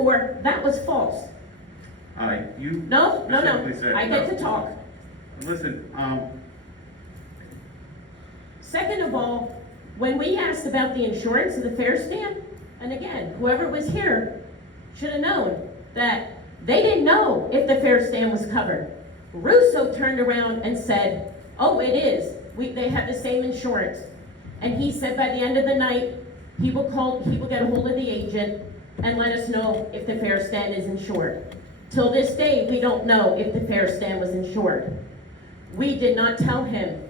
therefore, that was false. All right, you. No, specifically said I get to talk. Listen, Second of all, when we asked about the insurance of the fair stand, and again, whoever was here should have known that they didn't know if the fair stand was covered. Russo turned around and said, oh, it is. They have the same insurance. And he said by the end of the night, he will get a hold of the agent and let us know if the fair stand is insured. Till this day, we don't know if the fair stand was insured. We did not tell him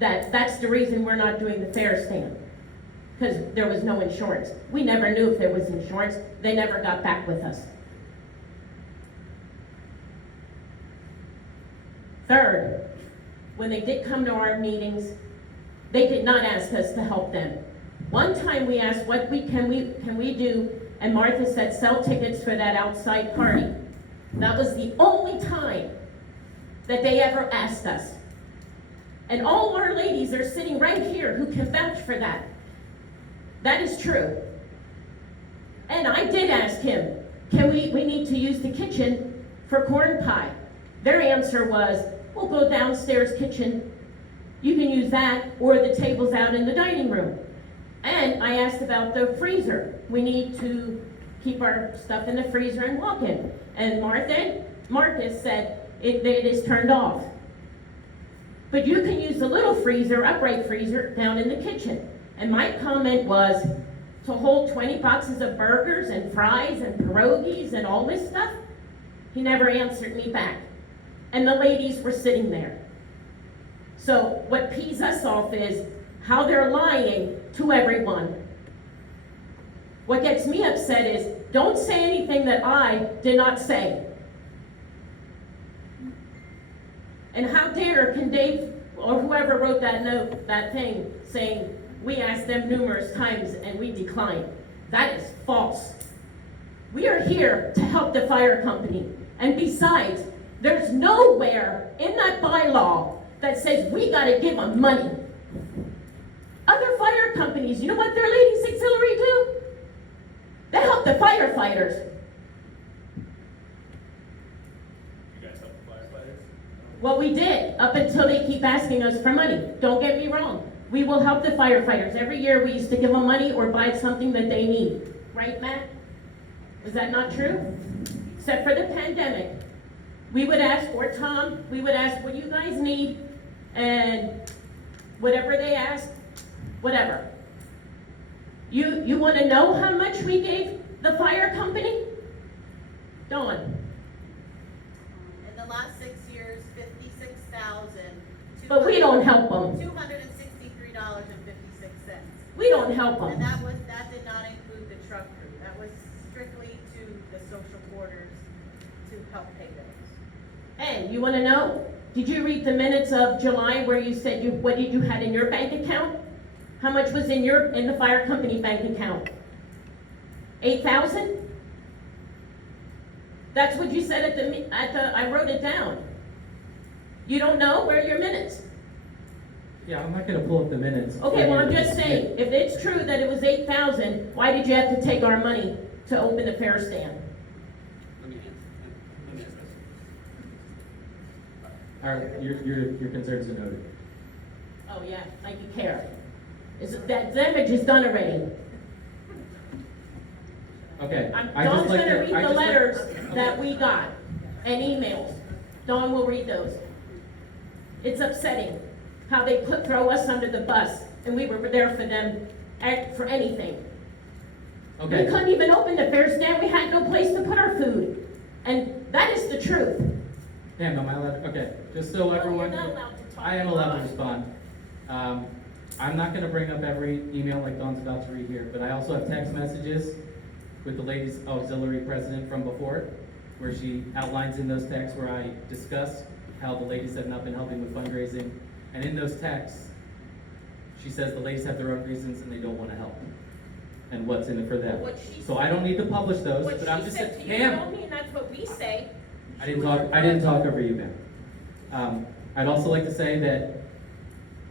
that that's the reason we're not doing the fair stand, because there was no insurance. We never knew if there was insurance. They never got back with us. Third, when they did come to our meetings, they did not ask us to help them. One time we asked, what can we do? And Martha said, sell tickets for that outside party. That was the only time that they ever asked us. And all our ladies are sitting right here who can vouch for that. That is true. And I did ask him, we need to use the kitchen for corn pie. Their answer was, we'll go downstairs kitchen. You can use that or the tables out in the dining room. And I asked about the freezer. We need to keep our stuff in the freezer and walk in. And Marcus said, it is turned off. But you can use the little freezer, upright freezer, down in the kitchen. And my comment was, to hold 20 boxes of burgers and fries and pierogies and all this stuff? He never answered me back. And the ladies were sitting there. So what pees us off is how they're lying to everyone. What gets me upset is, don't say anything that I did not say. And how dare can Dave, or whoever wrote that note, that thing, saying, we asked them numerous times and we declined. That is false. We are here to help the fire company. And besides, there's nowhere in that bylaw that says we gotta give them money. Other fire companies, you know what their ladies auxiliary do? They help the firefighters. You guys help the firefighters? Well, we did, up until they keep asking us for money. Don't get me wrong. We will help the firefighters. Every year we used to give them money or buy something that they need. Right, Matt? Is that not true? Except for the pandemic. We would ask, or Tom, we would ask what you guys need, and whatever they asked, whatever. You want to know how much we gave the fire company? Dawn. In the last 6 years, 56,000. But we don't help them. $263.56. We don't help them. And that did not include the truck crew. That was strictly to the social quarters to help pay bills. And you want to know? Did you read the minutes of July where you said what did you had in your bank account? How much was in the fire company bank account? 8,000? That's what you said I wrote it down. You don't know? Where are your minutes? Yeah, I'm not going to pull up the minutes. Okay, well, I'm just saying, if it's true that it was 8,000, why did you have to take our money to open the fair stand? Let me ask this. All right, your concerns are noted. Oh yeah, like you care. That damage is done already. Okay. Dawn's gonna read the letters that we got and emails. Dawn will read those. It's upsetting how they throw us under the bus, and we were there for them for anything. Okay. We couldn't even open the fair stand. We had no place to put our food, and that is the truth. Pam, am I allowed? Okay, just so everyone. You're not allowed to talk. I am allowed to respond. I'm not going to bring up every email like Dawn's about to read here, but I also have text messages with the ladies auxiliary president from before, where she outlines in those texts where I discuss how the ladies have not been helping with fundraising. And in those texts, she says the ladies have their own reasons and they don't want to help. And what's in it for them. What she So I don't need to publish those, What but I'm she just said saying, to you Pam. don't mean that's what we say. I didn't talk over you, ma'am. I'd also like to say that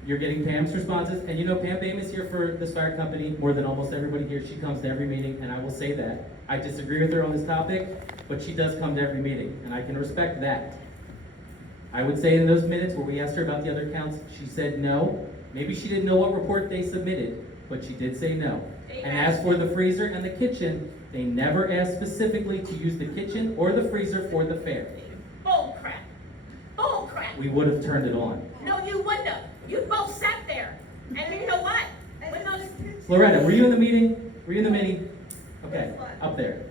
You're getting Pam's responses, and you know Pam Bame is here for this fire company more than almost everybody here. She comes to every meeting, and I will say that. I disagree with her on this topic, but she does come to every meeting, and I can respect that. I would say in those minutes where we asked her about the other accounts, she said no. Maybe she didn't know what report they submitted, but she did say no. And as for the freezer and the kitchen, they never asked specifically to use the kitchen or the freezer for the fair. Bull crap. Bull crap. We would have turned it on. No, you wouldn't have. You both sat there. And you know what? When those, Loretta, were you in the meeting? Were you in the meeting? Okay, up there.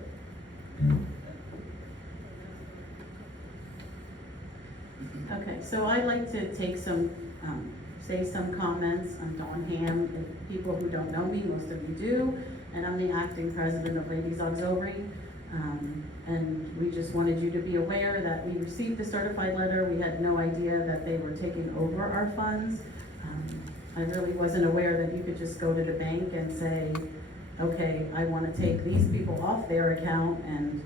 Okay, so I'd like to take some, say some comments. I'm Dawn Ham. If people who don't know me, most of you do, and I'm the acting president of Ladies Auxiliary. And we just wanted you to be aware that we received the certified letter. We had no idea that they were taking over our funds. I really wasn't aware that you could just go to the bank and say, okay, I want to take these people off their account and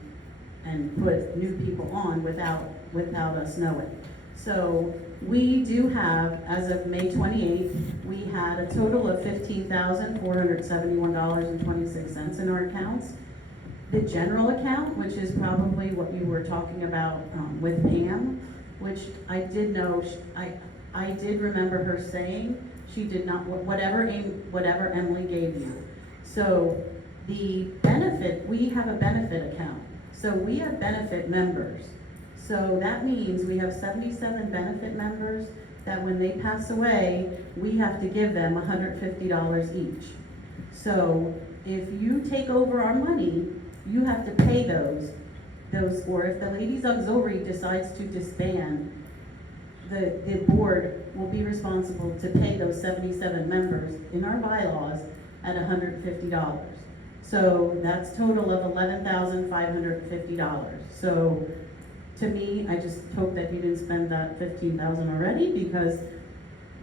put new people on without us knowing. So we do have, as of May 28th, we had a total of $15,471.26 in our accounts. The general account, which is probably what you were talking about with Pam, which I did know, I did remember her saying she did not, whatever Emily gave you. So the benefit, we have a benefit account. So we have benefit members. So that means we have 77 benefit members that when they pass away, we have to give them $150 each. So if you take over our money, you have to pay those, or if the Ladies Auxiliary decides to disband, the board will be responsible to pay those 77 members in our bylaws at $150. So that's total of $11,550. So to me, I just hope that you didn't spend that $15,000 already, because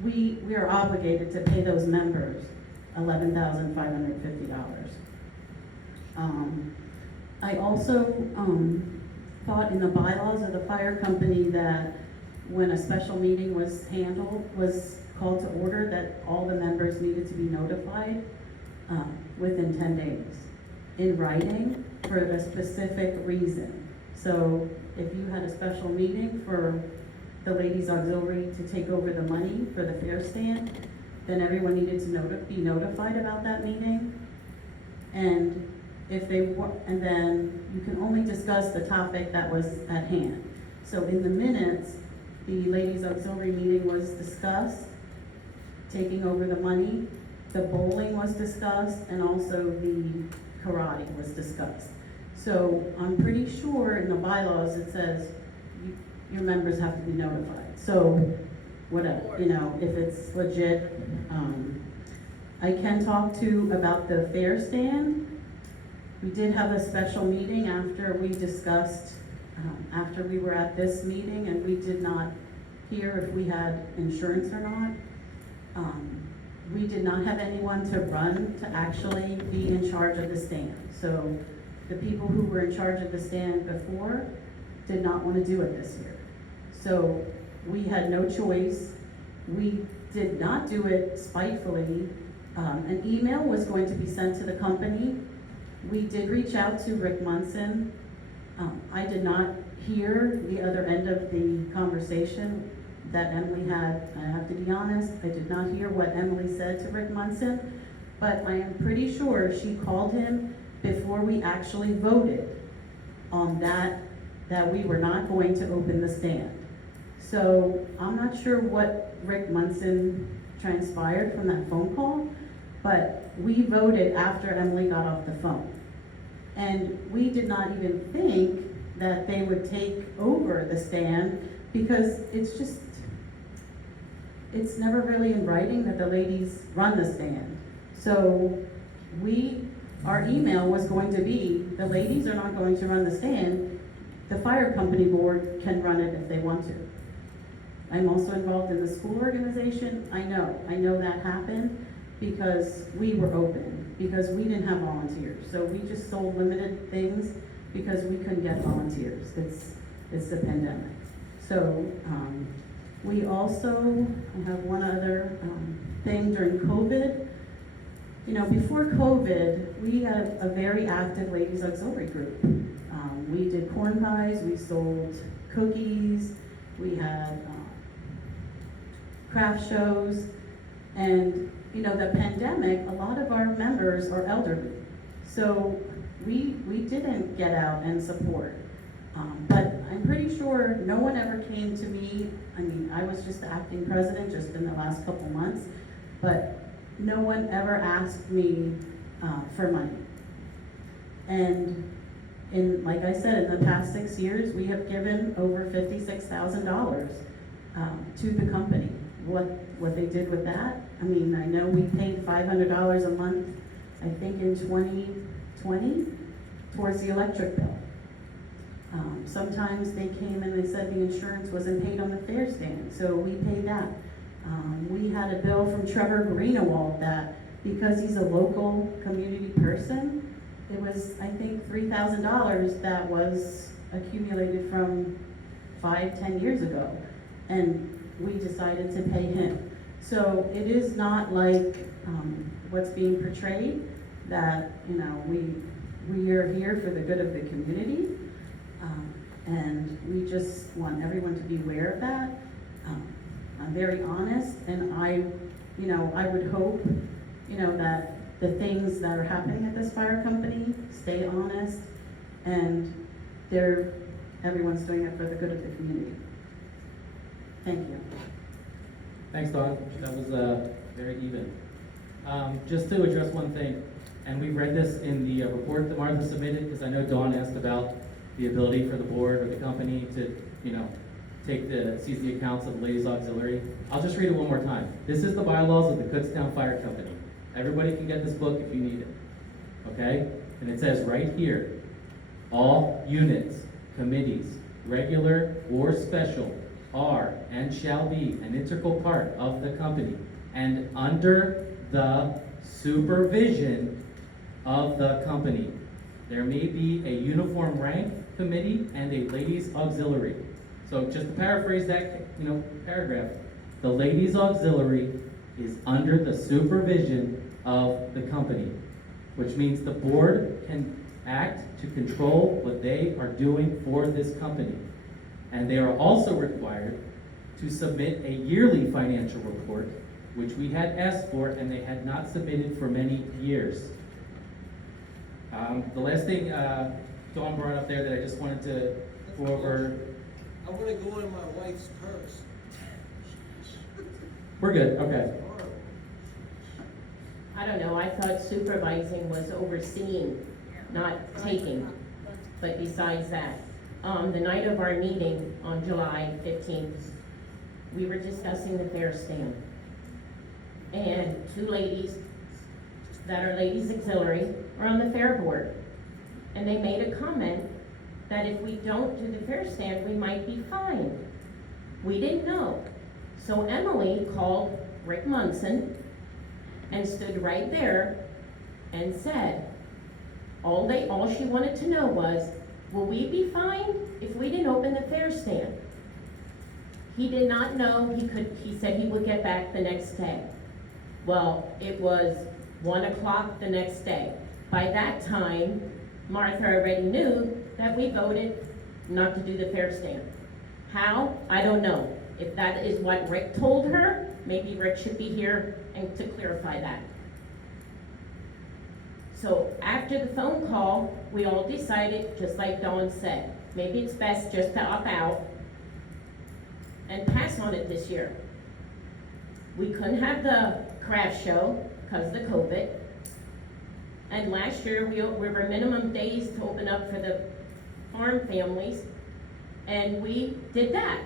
we are obligated to pay those members $11,550. I also thought in the bylaws of the fire company that when a special meeting was called to order, that all the members needed to be notified within 10 days in writing for a specific reason. So if you had a special meeting for the Ladies Auxiliary to take over the money for the fair stand, then everyone needed to be notified about that meeting. And if they were, and then you can only discuss the topic that was at hand. So in the minutes, the Ladies Auxiliary meeting was discussed, taking over the money, the bowling was discussed, and also the karate was discussed. So I'm pretty sure in the bylaws it says your members have to be notified. So whatever, if it's legit. I can talk about the fair stand. We did have a special meeting after we discussed, after we were at this meeting, and we did not hear if we had insurance or not. We did not have anyone to run to actually be in charge of the stand. So the people who were in charge of the stand before did not want to do it this year. So we had no choice. We did not do it spitefully. An email was going to be sent to the company. We did reach out to Rick Munson. I did not hear the other end of the conversation that Emily had. I have to be honest, I did not hear what Emily said to Rick Munson, but I am pretty sure she called him before we actually voted on that we were not going to open the stand. So I'm not sure what Rick Munson transpired from that phone call, but we voted after Emily got off the phone. And we did not even think that they would take over the stand, because it's never really in writing that the ladies run the stand. So our email was going to be, the ladies are not going to run the stand, the fire company board can run it if they want to. I'm also involved in the school organization. I know that happened because we were open, because we didn't have volunteers. So we just sold limited things because we couldn't get volunteers. It's the pandemic. So We also have one other thing during COVID. You know, before COVID, we had a very active ladies auxiliary group. We did corn pies, we sold cookies, we had craft shows, and you know, the pandemic, a lot of our members are elderly. So we didn't get out and support. But I'm pretty sure no one ever came to me. I mean, I was just the acting president just in the last couple months, but no one ever asked me for money. And like I said, in the past 6 years, we have given over $56,000 to the company. What they did with that, I mean, I know we paid $500 a month, I think in 2020, towards the electric bill. Sometimes they came and they said the insurance wasn't paid on the fair stand, so we paid that. We had a bill from Trevor Greenewald that, because he's a local community person, it was, I think, $3,000 that was accumulated from 5-10 years ago. And we decided to pay him. So it is not like what's being portrayed, that, you know, we are here for the good of the community. And we just want everyone to be aware of that. I'm very honest, and I would hope, you know, that the things that are happening at this fire company stay honest, and everyone's doing it for the good of the community. Thank you. Thanks, Dawn. That was very even. Just to address one thing, and we read this in the report that Martha submitted, because I know Dawn asked about the ability for the board or the company to, you know, seize the accounts of the Ladies Auxiliary. I'll just read it one more time. This is the bylaws of the Kutztown Fire Company. Everybody can get this book if you need it, okay? And it says right here, all units, committees, regular or special, are and shall be an integral part of the company and under the supervision of the company. There may be a uniform rank committee and a ladies auxiliary. So just to paraphrase that, you know, paragraph, the ladies auxiliary is under the supervision of the company, which means the board can act to control what they are doing for this company. And they are also required to submit a yearly financial report, which we had asked for and they had not submitted for many years. The last thing Dawn brought up there that I just wanted to go over. I want to go in my wife's purse. We're good, okay. Horrible. I don't know, I thought supervising was overseeing, not taking. But besides that, the night of our meeting on July 15th, we were discussing the fair stand. And two ladies that are ladies auxiliary are on the fair board. And they made a comment that if we don't do the fair stand, we might be fined. We didn't know. So Emily called Rick Munson and stood right there and said, all she wanted to know was, will we be fined if we didn't open the fair stand? He did not know. He said he would get back the next day. Well, it was 1 o'clock the next day. By that time, Martha already knew that we voted not to do the fair stand. How? I don't know. If that is what Rick told her, maybe Rick should be here and to clarify that. So after the phone call, we all decided, just like Dawn said, maybe it's best just to opt out and pass on it this year. We couldn't have the craft show because of the COVID. And last year, we were minimum days to open up for the farm families, and we did that.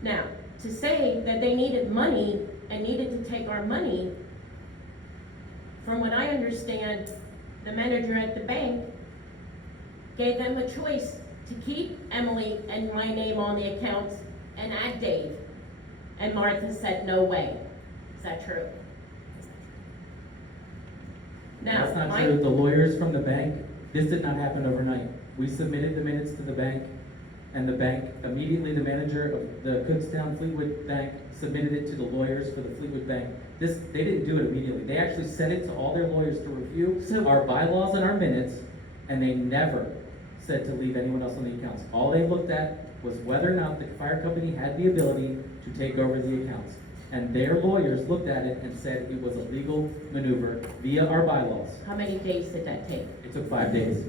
Now, to say that they needed money and needed to take our money, from what I understand, the manager at the bank gave them a choice to keep Emily and my name on the accounts and add Dave. And Martha said, no way. Is that true? Now, That's not true. The lawyers from the bank, this did not happen overnight. We submitted the minutes to the bank, and the bank, immediately the manager of the Kutztown Fleetwood Bank submitted it to the lawyers for the Fleetwood Bank. They didn't do it immediately. They actually sent it to all their lawyers to review our bylaws and our minutes, and they never said to leave anyone else on the accounts. All they looked at was whether or not the fire company had the ability to take over the accounts. And their lawyers looked at it and said it was a legal maneuver via our bylaws. How many days did that take? It took 5 days.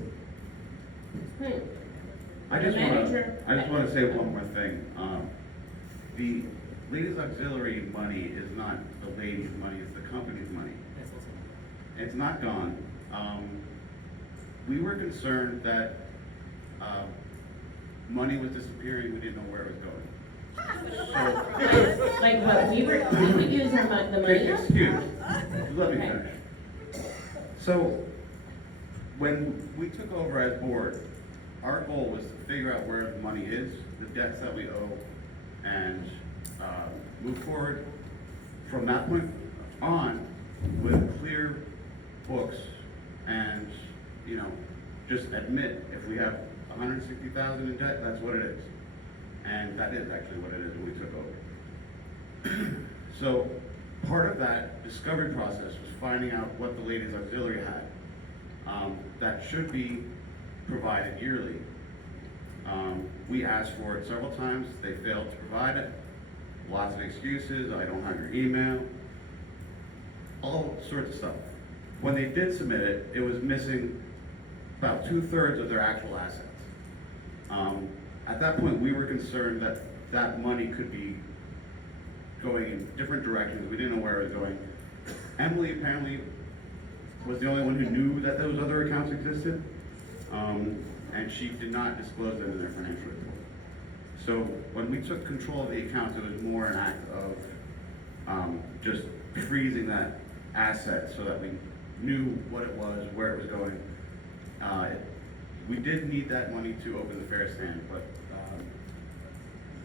I just The manager- wanna say one more thing. The ladies auxiliary money is not the ladies' money, it's the company's money. It's not gone. We were concerned that, money was disappearing, we didn't know where it was going. Like what, we could use the money? Excuse me, let me finish. So, when we took over as board, our goal was to figure out where the money is, the debts that we owe, and move forward from that point on with clear books and, just admit if we have 160,000 in debt, that's what it is. And that is actually what it is when we took over. So part of that discovery process was finding out what the ladies auxiliary had. That should be provided yearly. We asked for it several times, they failed to provide it. Lots of excuses, I don't have your email, all sorts of stuff. When they did submit it, it was missing about 2/3 of their actual assets. At that point, we were concerned that that money could be going in different directions, we didn't know where it was going. Emily apparently was the only one who knew that those other accounts existed, and she did not disclose them in their financial report. So when we took control of the accounts, it was more an act of just freezing that asset so that we knew what it was, where it was going. We did need that money to open the fair stand, but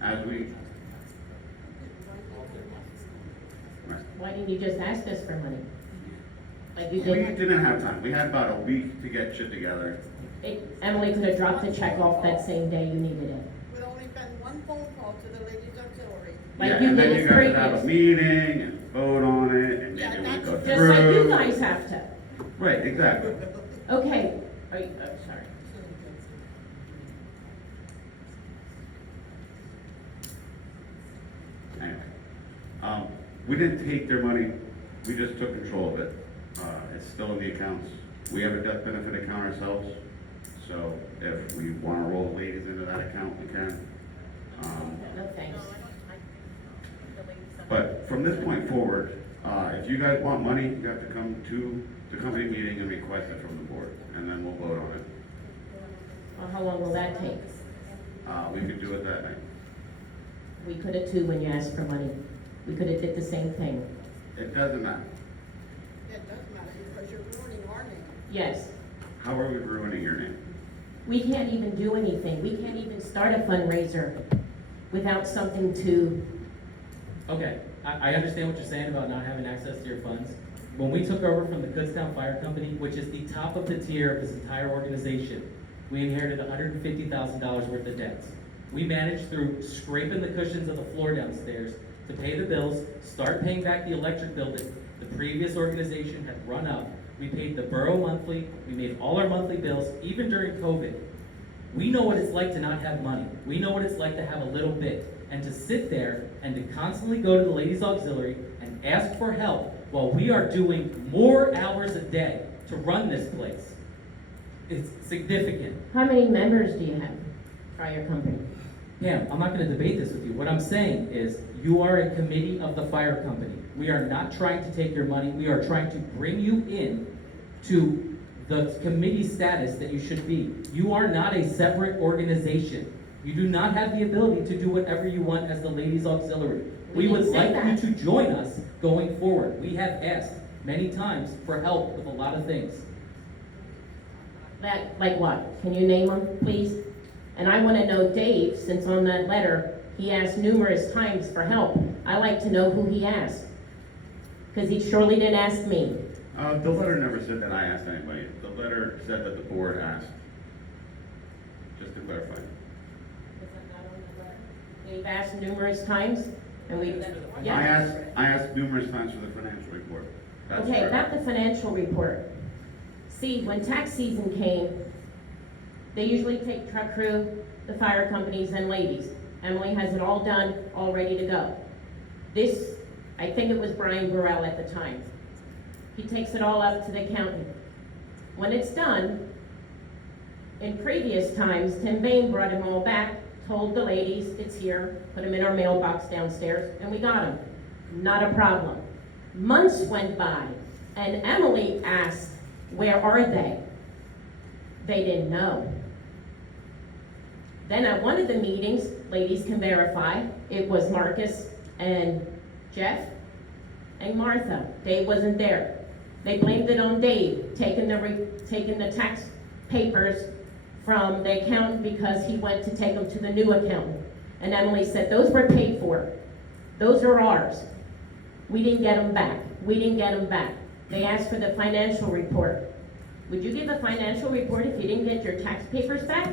as we... Right. Why didn't you just ask us for money? Like you We did? didn't have time. We had about a week to get shit together. Emily could have dropped the check off that same day you needed it. We'd only been one phone call to the ladies auxiliary. Like Yeah, you and then did you guys would have a previous. meeting and vote on it, and Yeah, maybe it would go that's Just like you through. guys have to. Right, exactly. Okay, are you, oh, sorry. Anyway, we didn't take their money, we just took control of it. It's still in the accounts. We have a death benefit account ourselves, so if we wanna roll the ladies into that account, we can. No thanks. But from this point forward, if you guys want money, you have to come to the company meeting and request it from the board, and then we'll vote on it. Well, how long will that take? We could do it that night. We could have too when you asked for money. We could have did the same thing. It doesn't matter. It does matter because you're ruining our name. Yes. How are we ruining your name? We can't even do anything. We can't even start a fundraiser without something to, Okay, I understand what you're saying about not having access to your funds. When we took over from the Kutztown Fire Company, which is the top of the tier of this entire organization, we inherited $150,000 worth of debts. We managed through scraping the cushions of the floor downstairs to pay the bills, start paying back the electric bill that the previous organization had run up. We paid the borough monthly, we made all our monthly bills, even during COVID. We know what it's like to not have money. We know what it's like to have a little bit. And to sit there and to constantly go to the ladies auxiliary and ask for help while we are doing more hours a day to run this place. It's significant. how many members do you have for your company? Pam, I'm not gonna debate this with you. What I'm saying is, you are a committee of the fire company. We are not trying to take your money. We are trying to bring you in to the committee status that you should be. You are not a separate organization. You do not have the ability to do whatever you want as the ladies auxiliary. We would didn't say like you that. to join us going forward. We have asked many times for help with a lot of things. That, like what? Can you name them, please? And I want to know Dave, since on that letter, he asked numerous times for help. I like to know who he asked. Because he surely didn't ask me. The letter never said that I asked anybody. The letter said that the board asked. Just to clarify. Is that not on the letter? They've asked numerous times, and we, yeah. I asked numerous times for the financial report. That's Okay, correct. about the financial report. See, when tax season came, they usually take truck crew, the fire companies, and ladies. Emily has it all done, all ready to go. This, I think it was Brian Burrell at the time. He takes it all up to the accountant. When it's done, in previous times, Tim Bain brought them all back, told the ladies, it's here, put them in our mailbox downstairs, and we got them. Not a problem. Months went by, and Emily asked, where are they? They didn't know. Then at one of the meetings, ladies can verify, it was Marcus and Jeff and Martha. Dave wasn't there. They blamed it on Dave, taking the tax papers from the accountant because he went to take them to the new accountant. And Emily said, those were paid for. Those are ours. We didn't get them back. We didn't get them back. They asked for the financial report. Would you give a financial report if you didn't get your tax papers back?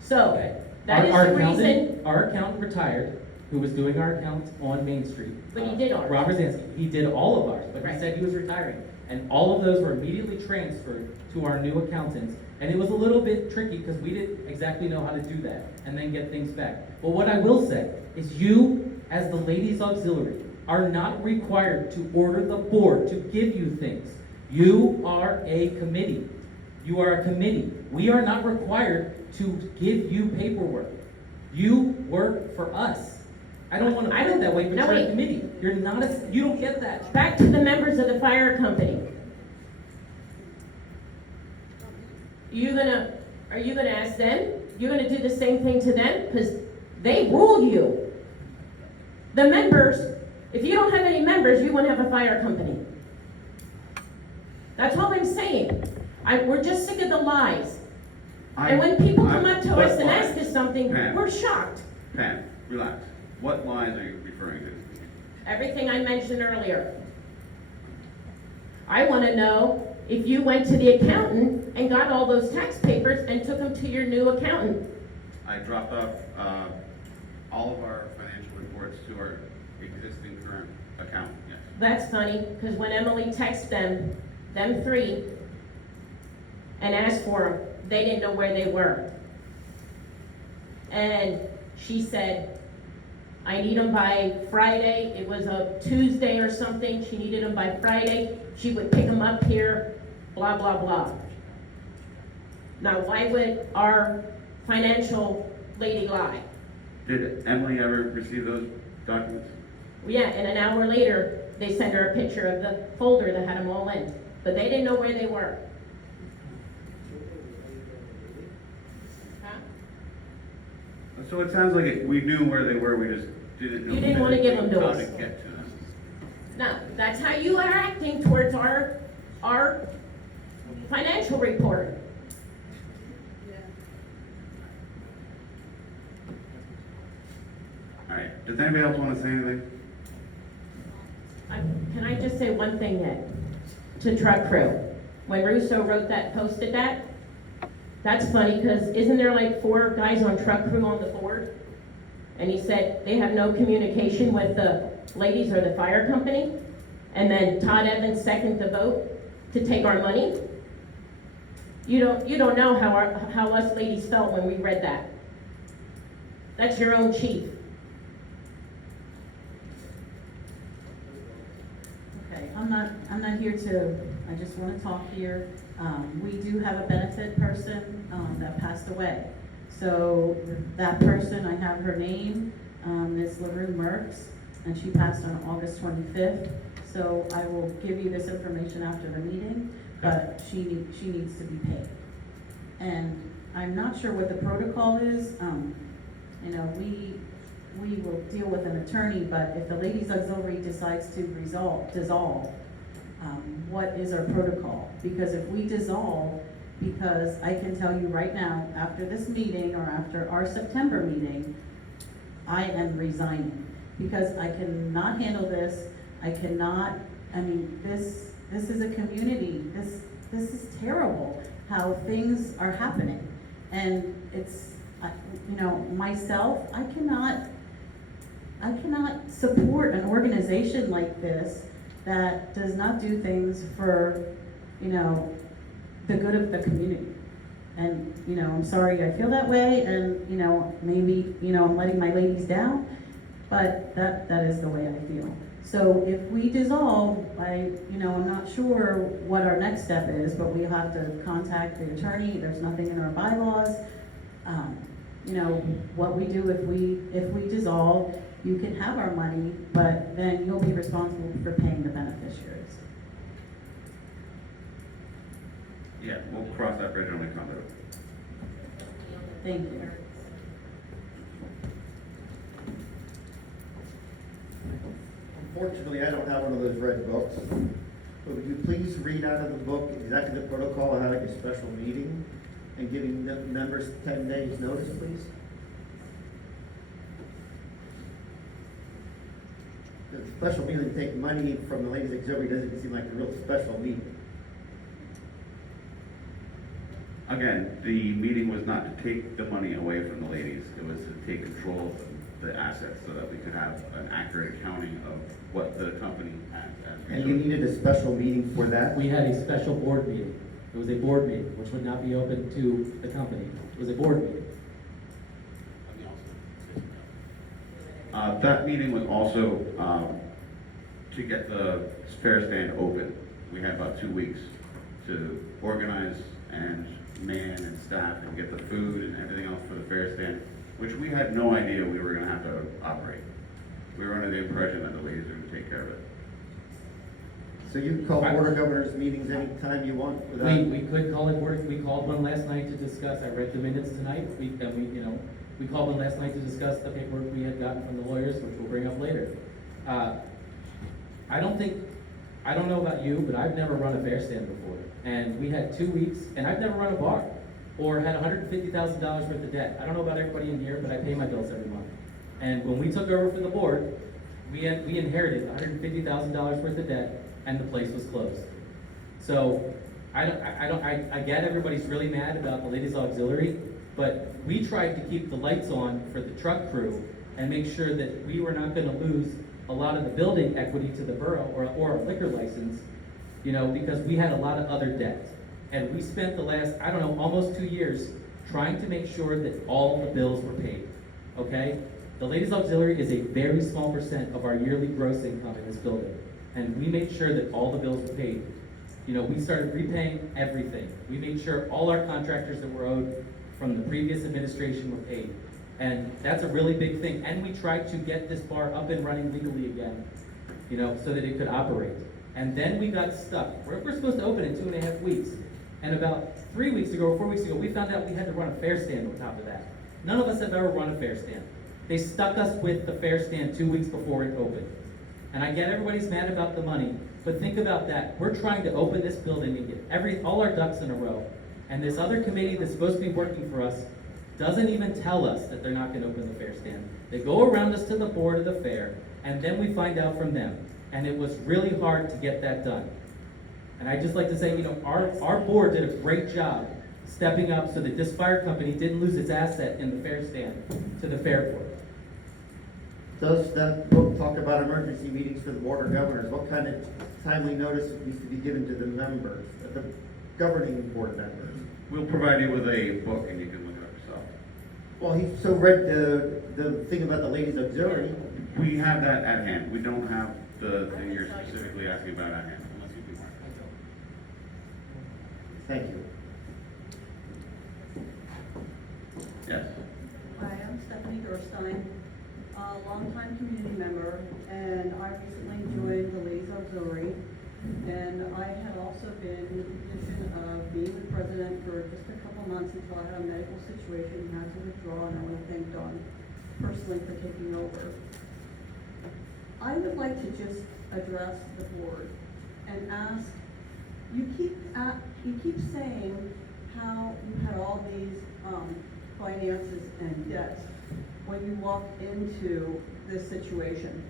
So, that is Our the accountant- reason, Our accountant retired, who was doing our accounts on Main Street. But he did ours. Robert Zansky, he did all of ours, but he Right. said he was retiring. And all of those were immediately transferred to our new accountants. And it was a little bit tricky because we didn't exactly know how to do that and then get things back. But what I will say is you, as the ladies auxiliary, are not required to order the board to give you things. You are a committee. You are a committee. We are not required to give you paperwork. You work for us. I don't want to put it that way, but No, you're a wait. committee. You're not a, you don't get that. back to the members of the fire company. Are you gonna ask them? You're gonna do the same thing to them? Because they rule you. The members, if you don't have any members, you won't have a fire company. That's all I'm saying. We're just sick of the lies. And when people come up to us and ask us something, Pam. we're shocked. Pam, relax. What lies are you referring to? Everything I mentioned earlier. I want to know if you went to the accountant and got all those tax papers and took them to your new accountant. I dropped off all of our financial reports to our existing current account, yes. That's funny, because when Emily texted them three, and asked for them, they didn't know where they were. And she said, I need them by Friday. It was a Tuesday or something. She needed them by Friday. She would pick them up here, blah, blah, blah. Now, why would our financial lady lie? Did Emily ever receive those documents? Yeah, and an hour later, they sent her a picture of the folder that had them all in. But they didn't know where they were. Huh? So it sounds like we knew where they were, we just didn't know. You didn't wanna give them to how us. to get to them. No, that's how you are acting towards our financial report. All right, does anybody else want to say anything? Can I just say one thing yet? To truck crew. When Russo wrote that, posted that, that's funny, because isn't there like 4 guys on truck crew on the board? And he said they have no communication with the ladies or the fire company? And then Todd Evans seconded the vote to take our money? You don't know how us ladies felt when we read that. That's your own chief. Okay, I'm not here to, I just want to talk here. We do have a benefit person that passed away. So that person, I have her name, Ms. LaRue Merckx, and she passed on August 25th. So I will give you this information after the meeting, but she needs to be paid. And I'm not sure what the protocol is. You know, we will deal with an attorney, but if the ladies auxiliary decides to dissolve, what is our protocol? Because if we dissolve, because I can tell you right now, after this meeting or after our September meeting, I am resigning. Because I cannot handle this, this is a community, this is terrible, how things are happening. And you know, myself, I cannot support an organization like this that does not do things for, you know, the good of the community. And, you know, I'm sorry I feel that way, and, you know, maybe, you know, I'm letting my ladies down, but that is the way I feel. So if we dissolve, you know, I'm not sure what our next step is, but we have to contact the attorney. There's nothing in our bylaws. You know, what we do if we dissolve, you can have our money, but then you'll be responsible for paying the beneficiaries. Yeah, we'll cross that bridge when we come to it. Thank you. Unfortunately, I don't have one of those red books, but would you please read out of the book exactly the protocol of having a special meeting and giving the members 10 days notice, please? The special meeting, take money from the ladies auxiliary doesn't seem like a real special meeting. Again, the meeting was not to take the money away from the ladies, it was to take control of the assets so that we could have an accurate accounting of what the company has as. And you needed a special meeting for that? We had a special board meeting. It was a board meeting, which would not be open to the company. It was a board meeting. Let me also. That meeting was also, to get the fair stand open. We had about 2 weeks to organize and man and staff and get the food and everything else for the fair stand, which we had no idea we were gonna have to operate. We were under the impression that the ladies were gonna take care of it. So you can call board of governors meetings anytime you want without? We could call it board, we called one last night to discuss, I read the minutes tonight, we called one last night to discuss the paperwork we had gotten from the lawyers, which we'll bring up later. I don't know about you, but I've never run a fair stand before. And we had 2 weeks, and I've never run a bar or had $150,000 worth of debt. I don't know about everybody in here, but I pay my bills every month. And when we took over for the board, we inherited $150,000 worth of debt, and the place was closed. So I get everybody's really mad about the ladies auxiliary, but we tried to keep the lights on for the truck crew and make sure that we were not going to lose a lot of the building equity to the borough or a liquor license, you know, because we had a lot of other debt. And we spent the last, I don't know, almost 2 years trying to make sure that all the bills were paid, okay? The ladies auxiliary is a very small percent of our yearly gross income in this building. And we made sure that all the bills were paid. You know, we started repaying everything. We made sure all our contractors that were owed from the previous administration were paid. And that's a really big thing. And we tried to get this bar up and running legally again, you know, so that it could operate. And then we got stuck. We're supposed to open in 2.5 weeks. And about 3 weeks ago or 4 weeks ago, we found out we had to run a fair stand on top of that. None of us have ever run a fair stand. They stuck us with the fair stand 2 weeks before it opened. And I get everybody's mad about the money, but think about that. We're trying to open this building and get all our ducks in a row. And this other committee that's supposed to be working for us doesn't even tell us that they're not going to open the fair stand. They go around us to the board of the fair, and then we find out from them. And it was really hard to get that done. And I'd just like to say, you know, our board did a great job stepping up so that this fire company didn't lose its asset in the fair stand to the fair board. Does that book talk about emergency meetings for the board of governors? What kind of timely notice needs to be given to the members, the governing board members? We'll provide you with a book and you can look it up yourself. Well, he so read the thing about the ladies auxiliary. We have that at hand. We don't have the thing you're specifically asking about at hand. Unless you do more. Thank you. Yes. Hi, I'm Stephanie Gerstein, a longtime community member, and I recently joined the Ladies Auxiliary. And I had also been in the position of being the president for just a couple months until I had a medical situation and had to withdraw, and I want to thank Dawn personally for taking over. I would like to just address the board and ask, you keep saying how you had all these finances and debts when you walked into this situation.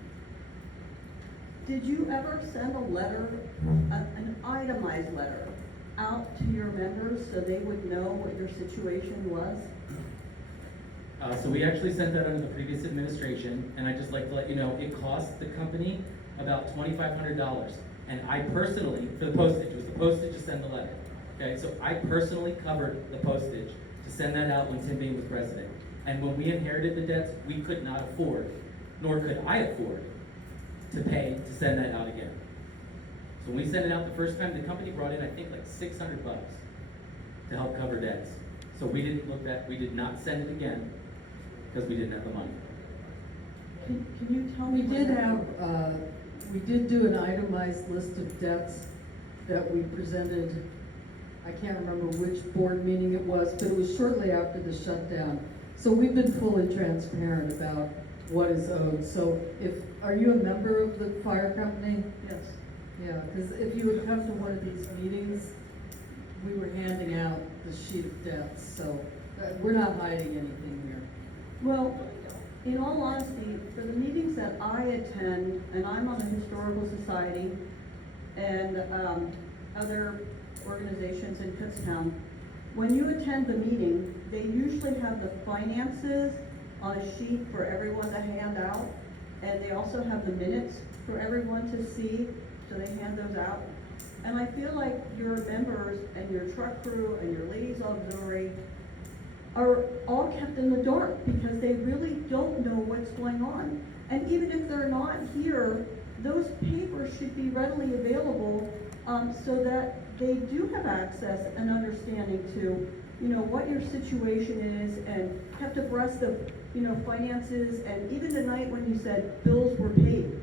Did you ever send a letter, an itemized letter, out to your members so they would know what your situation was? So we actually sent that under the previous administration, and I'd just like to let you know, it cost the company about $2,500. And I personally, for the postage, it was the postage to send the letter. Okay, so I personally covered the postage to send that out when Tim Beam was president. And when we inherited the debts, we could not afford, nor could I afford, to pay to send that out again. So when we sent it out the first time, the company brought in, I think, like $600 to help cover debts. So we did not send it again because we didn't have the money. Can you tell me? We did do an itemized list of debts that we presented. I can't remember which board meeting it was, but it was shortly after the shutdown. So we've been fully transparent about what is owed. So are you a member of the fire company? Yes. Yeah, because if you would come to one of these meetings, we were handing out the sheet of debts, so we're not hiding anything here. Well, in all honesty, for the meetings that I attend, and I'm on the Historical Society and other organizations in Kutztown, when you attend the meeting, they usually have the finances on a sheet for everyone to hand out, and they also have the minutes for everyone to see, so they hand those out. And I feel like your members and your truck crew and your ladies auxiliary are all kept in the dark because they really don't know what's going on. And even if they're not here, those papers should be readily available so that they do have access and understanding to, what your situation is and kept abreast of, finances. And even tonight when you said bills were paid,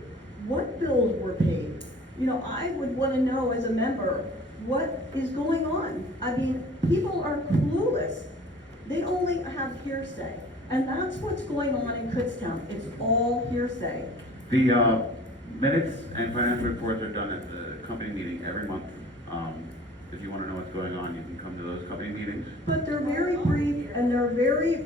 what bills were paid? I would want to know as a member, what is going on? I mean, people are clueless. They only have hearsay. And that's what's going on in Kutztown. It's all hearsay. The minutes and financial reports are done at the company meeting every month. If you want to know what's going on, you can come to those company meetings. But they're very brief and they're very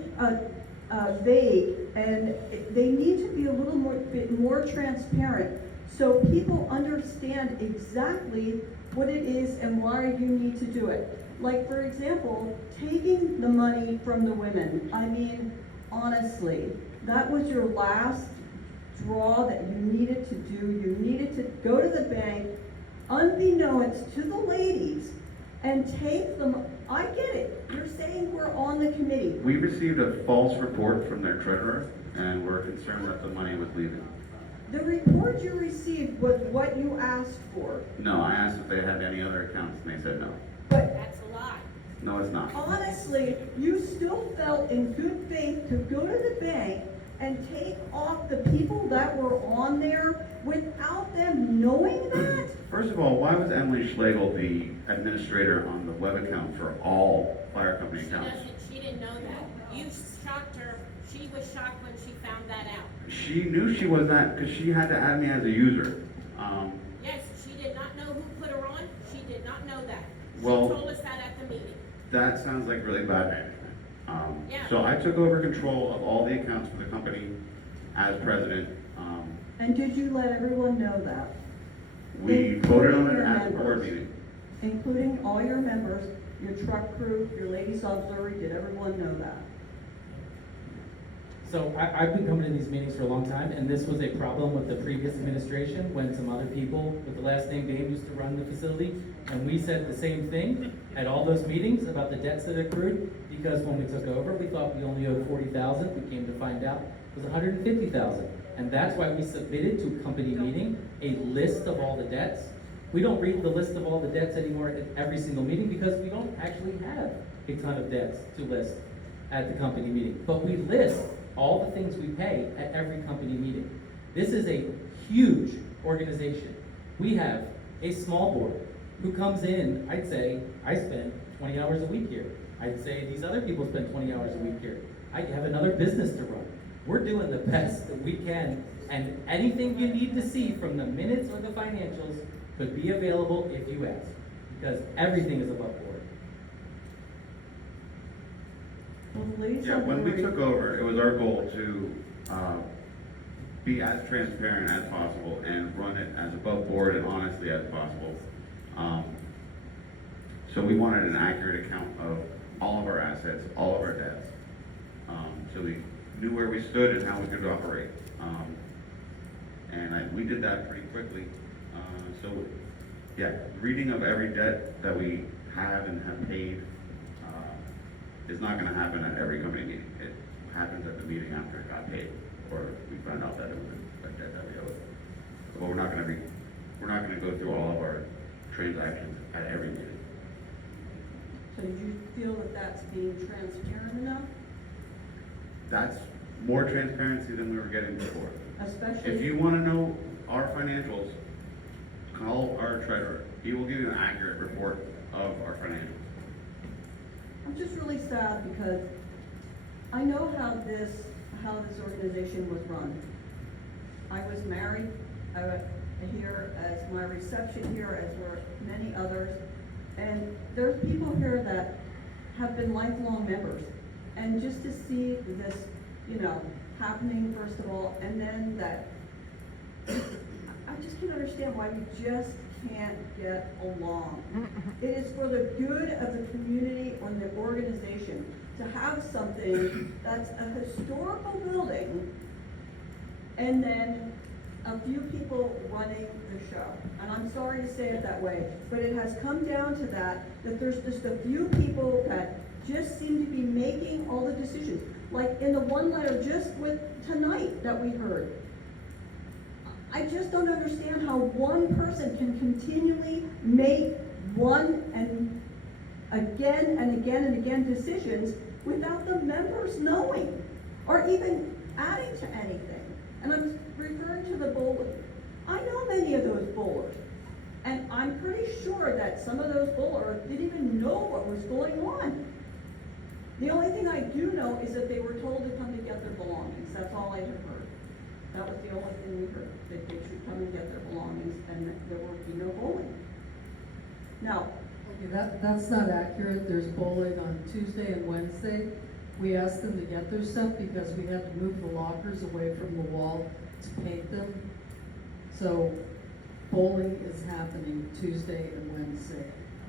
vague, and they need to be a little bit more transparent so people understand exactly what it is and why you need to do it. Like, for example, taking the money from the women. I mean, honestly, that was your last draw that you needed to do. You needed to go to the bank, unbeknownst to the ladies, and take them. I get it. You're saying we're on the committee. We received a false report from their treasurer, and we're concerned that the money was leaving. The report you received was what you asked for. No, I asked if they had any other accounts, and they said no. But That's a lie. No, it's not. honestly, you still felt in good faith to go to the bank and take off the people that were on there without them knowing that? First of all, why was Emily Schlegel the administrator on the web account for all fire company accounts? She didn't know that. You shocked her. She was shocked when she found that out. She knew she was not, because she had to add me as a user. Yes, she did not know who put her on. She did not know that. She Well- told us that at the meeting. That sounds like really bad management. Yeah. So I took over control of all the accounts for the company as president. And did you let everyone know that? We voted on it Including at the your board members. meeting. Including all your members, your truck crew, your ladies auxiliary, did everyone know that? So I've been coming to these meetings for a long time, and this was a problem with the previous administration when some other people with the last name Dame used to run the facility. And we said the same thing at all those meetings about the debts that accrued, because when we took over, we thought we only owed $40,000. We came to find out it was $150,000. And that's why we submitted to a company meeting a list of all the debts. We don't read the list of all the debts anymore at every single meeting because we don't actually have a ton of debts to list at the company meeting. But we list all the things we pay at every company meeting. This is a huge organization. We have a small board who comes in. I'd say I spend 20 hours a week here. I'd say these other people spend 20 hours a week here. I have another business to run. We're doing the best that we can, and anything you need to see from the minutes or the financials could be available if you ask, because everything is above board. Well, the ladies Yeah, when we auxiliary- took over, it was our goal to be as transparent as possible and run it as above board and honestly as possible. So we wanted an accurate account of all of our assets, all of our debts. So we knew where we stood and how we could operate. And we did that pretty quickly. So, yeah, reading of every debt that we have and have paid is not gonna happen at every company meeting. It happens at the meeting after it got paid, or we found out that it was a debt that we owed. But we're not gonna go through all of our transactions at every meeting. So do you feel that that's being transparent enough? That's more transparency than we were getting before. Especially. If you wanna know our financials, call our treasurer. He will give you an accurate report of our financials. I'm just really sad because I know how this organization was run. I was married, here as my reception here, as were many others. And there's people here that have been lifelong members. And just to see this, happening first of all, and then that, I just can't understand why we just can't get along. It is for the good of the community or the organization to have something that's a historical building and then a few people running the show. And I'm sorry to say it that way, but it has come down to that there's just a few people that just seem to be making all the decisions. Like in the one letter just with tonight that we heard. I just don't understand how one person can continually make one and again decisions without the members knowing or even adding to anything. And I'm referring to the bowling. I know many of those bowlers. And I'm pretty sure that some of those bowlers didn't even know what was going on. The only thing I do know is that they were told to come to get their belongings. That's all I have heard. That was the only thing we heard, that they should come and get their belongings and that there would be no bowling. Now, Okay, that's not accurate. There's bowling on Tuesday and Wednesday. We asked them to get their stuff because we had to move the lockers away from the wall to paint them. So bowling is happening Tuesday and Wednesday.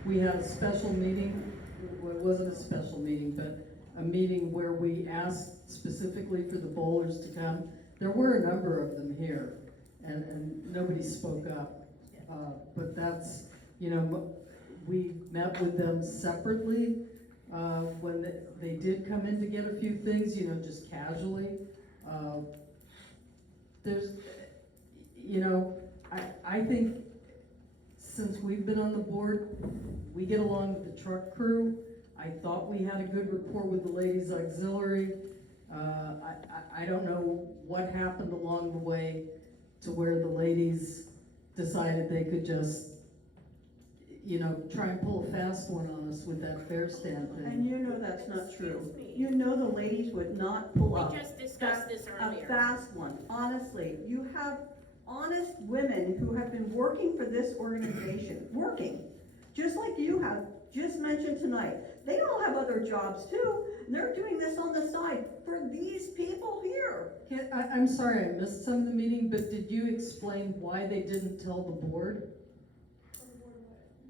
We had a special meeting, well, it wasn't a special meeting, but a meeting where we asked specifically for the bowlers to come. There were a number of them here, and nobody spoke up. But that's, we met with them separately when they did come in to get a few things, just casually. There's, I think since we've been on the board, we get along with the truck crew. I thought we had a good rapport with the ladies auxiliary. I don't know what happened along the way to where the ladies decided they could just, try and pull a fast one on us with that fair stand thing. and that's not true. The ladies would not pull up. We just discussed this earlier. A fast one, honestly. You have honest women who have been working for this organization, just like you have just mentioned tonight. They all have other jobs too, and they're doing this on the side for these people here. I'm sorry, I missed some of the meeting, but did you explain why they didn't tell the board?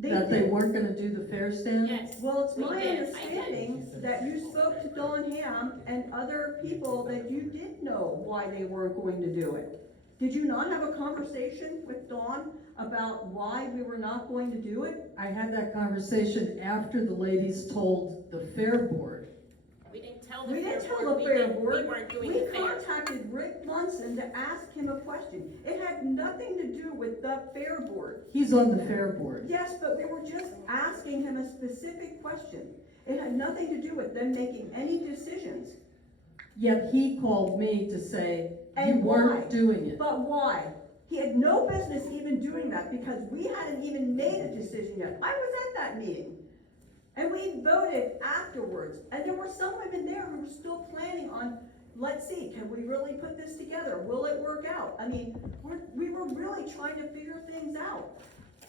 That they weren't gonna do the fair stand? Yes. Well, it's we my did. understanding that you spoke to Dawn Ham and other people that you did know why they weren't going to do it. Did you not have a conversation with Dawn about why we were not going to do it? I had that conversation after the ladies told the fair board. We didn't tell the We fair didn't tell board the fair we board. weren't doing We the fair. contacted Rick Munson to ask him a question. It had nothing to do with the fair board. He's on the fair board. Yes, but we were just asking him a specific question. It had nothing to do with them making any decisions. Yet he called me to say, you And weren't why? doing it. But why? He had no business even doing that because we hadn't even made a decision yet. I was at that meeting. And we voted afterwards. And there were some women there who were still planning on, let's see, can we really put this together? Will it work out? I mean, we were really trying to figure things out.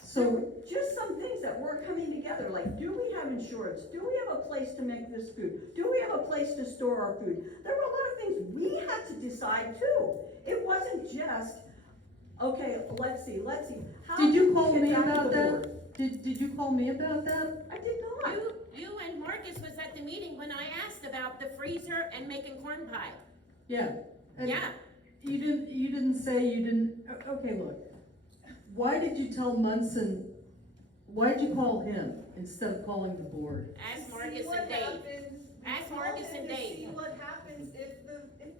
So, Just some things that weren't coming together, like do we have insurance? Do we have a place to make this food? Do we have a place to store our food? There were a lot of things we had to decide too. It wasn't just, okay, let's see. How did you do we call get me back to about the board? that? Did you call me about that? I did not. You and Marcus was at the meeting when I asked about the freezer and making corn pie. Yeah. And Yeah. You didn't say you didn't, okay, look. Why did you tell Munson, why'd you call him instead of calling the board? Ask See Marcus what and Dave. happens. Ask We Marcus call and them to Dave. see what happens if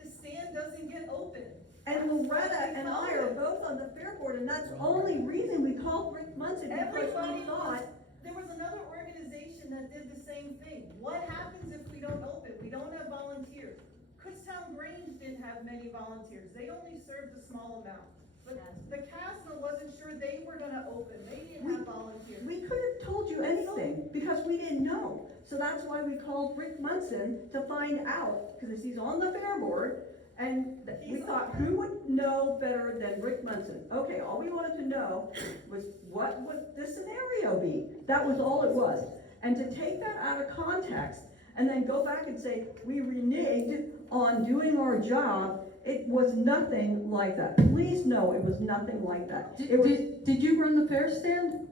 the stand doesn't get open. And Loretta and I are both on the fair board, and that's the only reason we called Rick Munson, because Everybody we thought, there was another organization that did the same thing. What happens if we don't open? We don't have volunteers. Kutztown Grange didn't have many volunteers. They only served a small amount. But the Casino wasn't sure they were gonna open. They didn't have volunteers. we could have told you anything, because we didn't know. So that's why we called Rick Munson to find out, because he's on the fair board, and we thought, who would know better than Rick Munson? Okay, all we wanted to know was, what would the scenario be? That was all it was. And to take that out of context, and then go back and say, we reneged on doing our job, it was nothing like that. Please know, it was nothing like that. It was, Did you run the fair stand?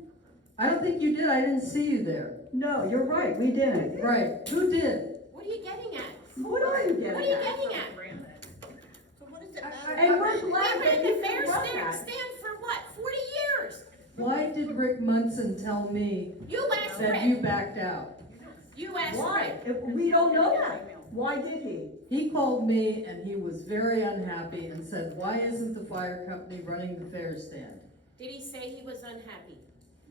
I don't think you did, I didn't see you there. no, you're right, we didn't. Right, who did? What are you getting at? What are you getting What are you at? getting at? So what does it matter? And we're We glad that ran you the fair brought stand, that. for what, 40 years? Why did Rick Munson tell me You asked that you Rick. backed out? You asked Why? Rick. We don't know that. Why did he? He called me and he was very unhappy and said, why isn't the fire company running the fair stand? Did he say he was unhappy?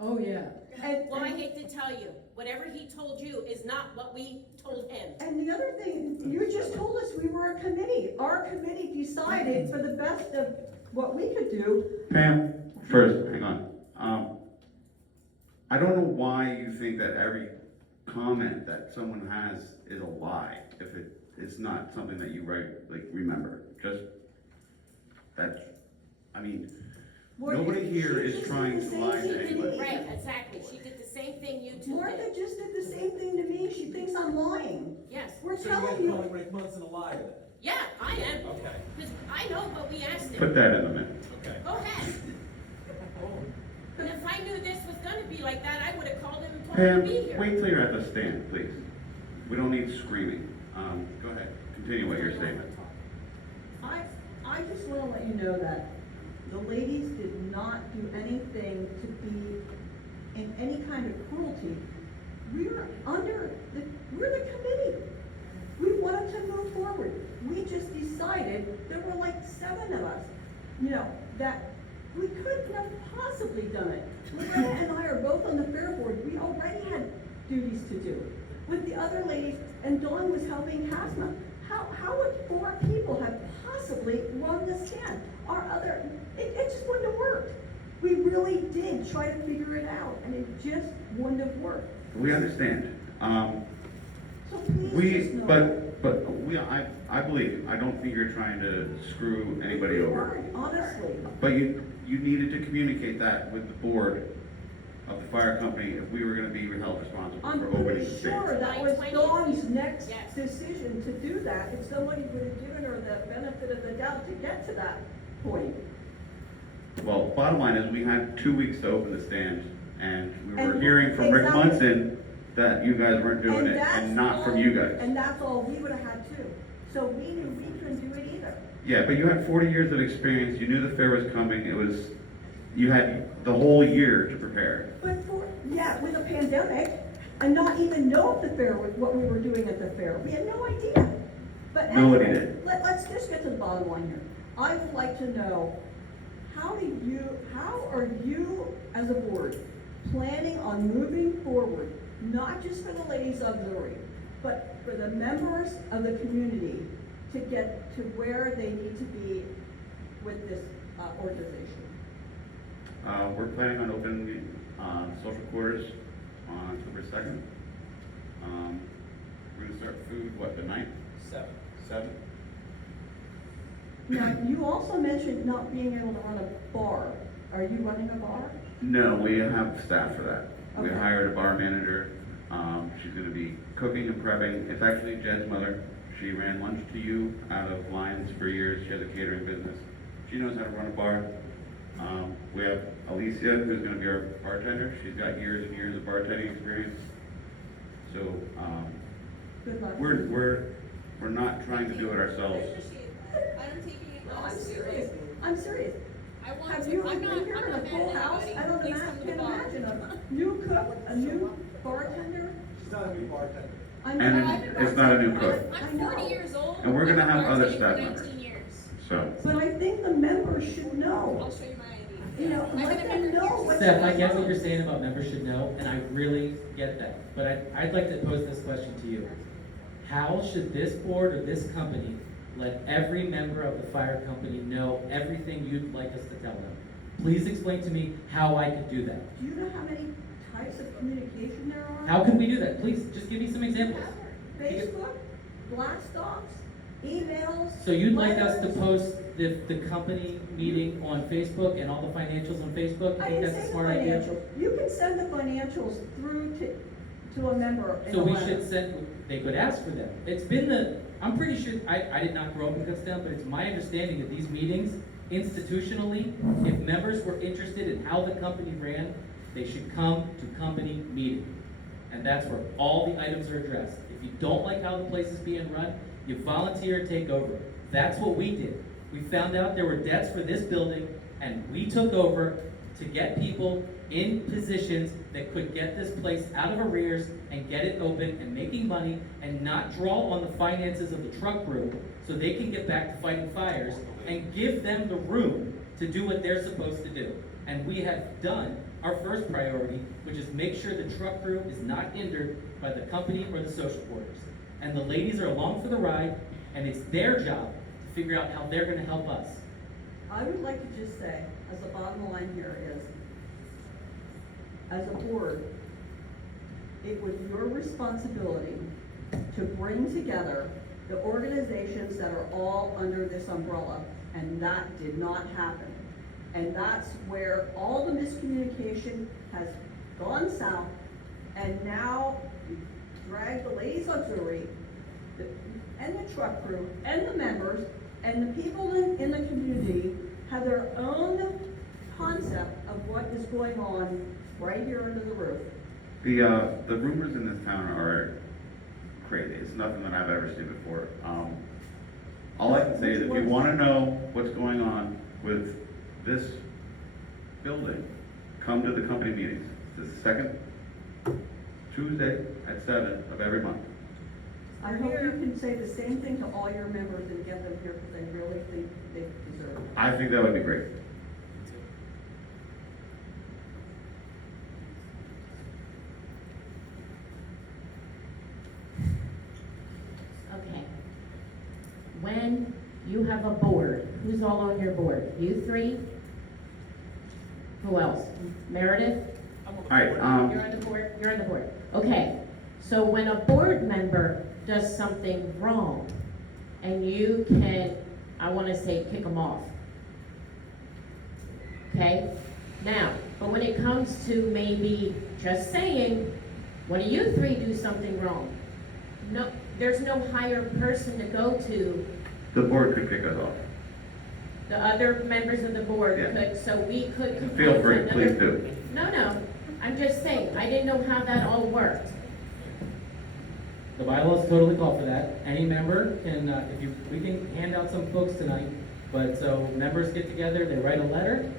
Oh, yeah. And, Well, I hate to tell you, whatever he told you is not what we told him. and the other thing, you just told us we were a committee. Our committee decided for the best of what we could do. Pam, first, hang on. I don't know why you think that every comment that someone has is a lie, if it's not something that you remember. Just, that's, I mean, nobody here is trying to lie to anybody. Right, exactly. She did the same thing you two Martha did. just did the same thing to me. She thinks I'm lying. Yes. We're So telling you're calling you. Rick Munson a liar then? Yeah, I am. Okay. Because I know what we asked Put him. that in the minutes. Okay. Go ahead. And if I knew this was gonna be like that, I would have called him and told him Pam, to be here. wait till you're at the stand, please. We don't need screaming. Go ahead, continue what you're saying. I just want to let you know that the ladies did not do anything to be in any kind of cruelty. We're the committee. We wanted to move forward. We just decided, there were like 7 of us, that we couldn't have possibly done it. Loretta and I are both on the fair board. We already had duties to do with the other ladies, and Dawn was helping Casma. How would 4 people have possibly run the stand? It just wouldn't have worked. We really did try to figure it out, and it just wouldn't have worked. We understand. So please just know. I believe, I don't think you're trying to screw anybody We over. weren't, honestly. But you needed to communicate that with the board of the fire company if we were gonna be held responsible I'm for opening the pretty sure stand. that was 9/20. Dawn's next Yes. decision to do that, if somebody would have given her the benefit of the doubt to get to that point. Well, bottom line is, we had 2 weeks to open the stand, and we were And hearing from Rick exactly. Munson that you guys weren't doing it, that's and not from all- you guys. And that's all we would have had too. So we knew we couldn't do it either. Yeah, but you had 40 years of experience, you knew the fair was coming, you had the whole year to prepare. But with a pandemic, and not even know if the fair was, what we were doing at the fair. We had no idea. But Nobody anyway, did. let's just get to the bottom line here. I would like to know, how are you as a board planning on moving forward, not just for the ladies auxiliary, but for the members of the community to get to where they need to be with this organization? We're planning on opening social quarters on October 2nd. We're gonna start food, the 9th? 7. 7th? Now, you also mentioned not being able to run a bar. Are you running a bar? No, we have staff for that. We Okay. hired a bar manager. She's gonna be cooking and prepping. It's actually Jed's mother. She ran Lunch to You out of Lions for years. She has a catering business. She knows how to run a bar. We have Alicia, who's gonna be our bartender. She's got years and years of bartending experience. So, Good luck. We're not trying to do it I ourselves. appreciate that. I'm taking it No, I'm honestly. serious, I'm serious. I want Have to, you I'm been not, here I'm in a not mad full at house? anybody. I don't Please come to the can't bar. imagine a new cook, a new bartender. She's not a new bartender. I And know, I've been it's not a new bartending. cook. I I'm know. 40 years old. And we're gonna I've been have other bartending staff for members. 19 years. So, but I think the members should I'll know, show you my ID. you know, I've been let a them member know here what's Steph, I going get what on. you're saying about members should know, and I really get that. But I'd like to pose this question to you. How should this board or this company let every member of the fire company know everything you'd like us to tell them? Please explain to me how I could do that. Do you know how many types of communication there are? How can we do that? Please, just give me some examples. Facebook, blast offs, emails. So you'd like us to letters. post the company meeting on Facebook and all the financials on Facebook? You I think didn't that's say a the smart idea? financials. You can send the financials through to a member in So a we letter. should send, they could ask for them. It's been I'm pretty sure, I did not grow up in Kutztown, but it's my understanding that these meetings, institutionally, if members were interested in how the company ran, they should come to company meeting. And that's where all the items are addressed. If you don't like how the place is being run, you volunteer and take over. That's what we did. We found out there were debts for this building, and we took over to get people in positions that could get this place out of arrears and get it open and making money and not draw on the finances of the truck group so they can get back to fighting fires and give them the room to do what they're supposed to do. And we have done our first priority, which is make sure the truck crew is not hindered by the company or the social quarters. And the ladies are along for the ride, and it's their job to figure out how they're gonna help us. I would like to just say, as the bottom line here is, as a board, it was your responsibility to bring together the organizations that are all under this umbrella, and that did not happen. And that's where all the miscommunication has gone south, and now you drag the ladies auxiliary, and the truck crew, and the members, and the people in the community have their own concept of what is going on right here under the roof. the rumors in this town are crazy. It's nothing that I've ever seen before. All I can say is if you wanna know what's going on with this building, come to the company meetings. It's the second Tuesday at 7 of every month. I hope you can say the same thing to all your members and get them here, because I really think they deserve it. I think that would be great. Okay. When you have a board, who's all on your board? You three? Who else? Meredith? All right, You're on the board? You're on the board. Okay, so when a board member does something wrong, and you can, I wanna say, kick them off. Okay? Now, but when it comes to maybe just saying, one of you three do something wrong, no, there's no higher person to go to. the board could kick us off. The other members of the board Yeah. could, so we could. Feel complain free, to please another- do. No, I'm just saying, I didn't know how that all worked. The bylaws totally call for that. Any member can, we can hand out some books tonight, but so members get together, they write a letter,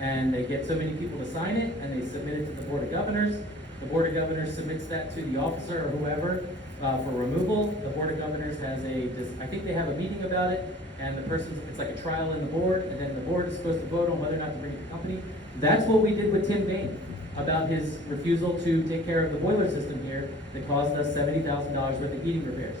and they get so many people to sign it, and they submit it to the Board of Governors. The Board of Governors submits that to the officer or whoever, for removal. The Board of Governors has I think they have a meeting about it, and it's like a trial in the board, and then the board is supposed to vote on whether or not to bring it to the company. That's what we did with Tim Bain, about his refusal to take care of the boiler system here that caused us $70,000 worth of heating repairs.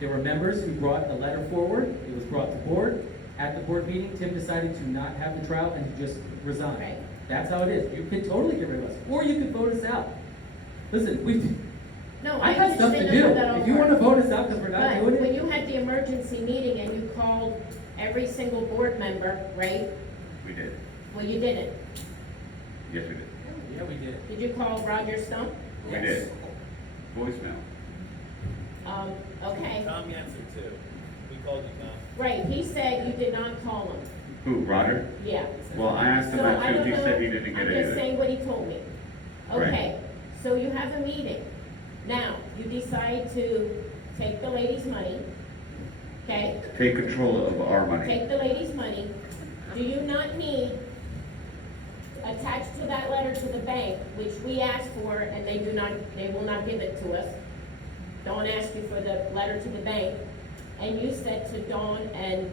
There were members who brought a letter forward, it was brought to board. At the board meeting, Tim decided to not have the trial and to just resign. Right. That's how it is. You can totally get rid of us, or you can vote us out. Listen, No, I have stuff to understand do. how that all If you wanna works. vote us out because we're not But doing when it, you had the emergency meeting and you called every single board member, right? We did. Well, you didn't. Yes, we did. yeah, we did. Did you call Roger Stump? We did. Voicemail. Okay. Tom answered too. We called you, Tom. Right, he said you did not call him. Who, Roger? Yeah. Well, I asked him So that I too. don't He know. said he didn't get I'm just anything. saying what he told me. Right. Okay, so you have a meeting. Now, you decide to take the lady's money, okay? Take control of our money. Take the lady's money. Do you not need attached to that letter to the bank, which we asked for, and they will not give it to us. Dawn asked you for the letter to the bank, and you said to Dawn and,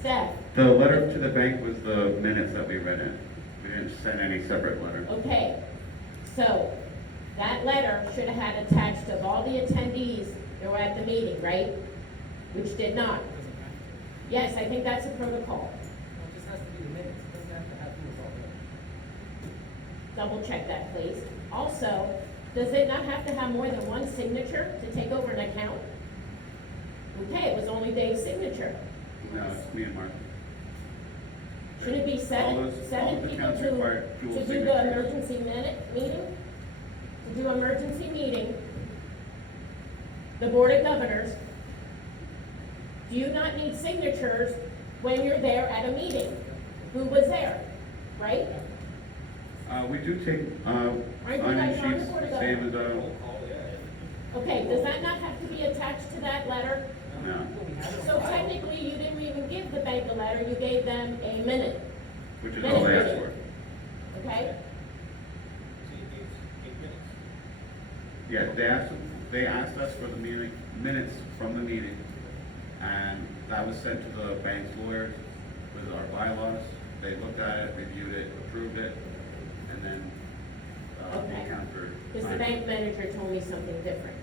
Steph, The letter to the bank was the minutes that we read in. We didn't send any separate letter. okay, so that letter should have had attached of all the attendees that were at the meeting, right? Which did not. Yes, I think that's a protocol. It just has to be the minutes, it doesn't have to have who was all there. Double check that, please. Also, does it not have to have more than one signature to take over an account? Okay, it was only Dave's signature. No, it's me and Martha. Should it be All seven the people accounts require dual to do the signatures. emergency meeting? To do emergency meeting, the Board of Governors, do you not need signatures when you're there at a meeting? Who was there, right? We do take, Aren't you onion guys on the sheets, Board of same as, Roll call, yeah. Okay, does that not have to be attached to that letter? no, So technically, you didn't even give the bank a letter, you gave them a minute, which is all they asked for. okay? See, eight minutes. Yeah, they asked us for the minutes from the meeting, and that was sent to the bank's lawyers with our bylaws. They looked at it, reviewed it, approved it, and then, the Okay. accounts were Because the signed. bank manager told me something different.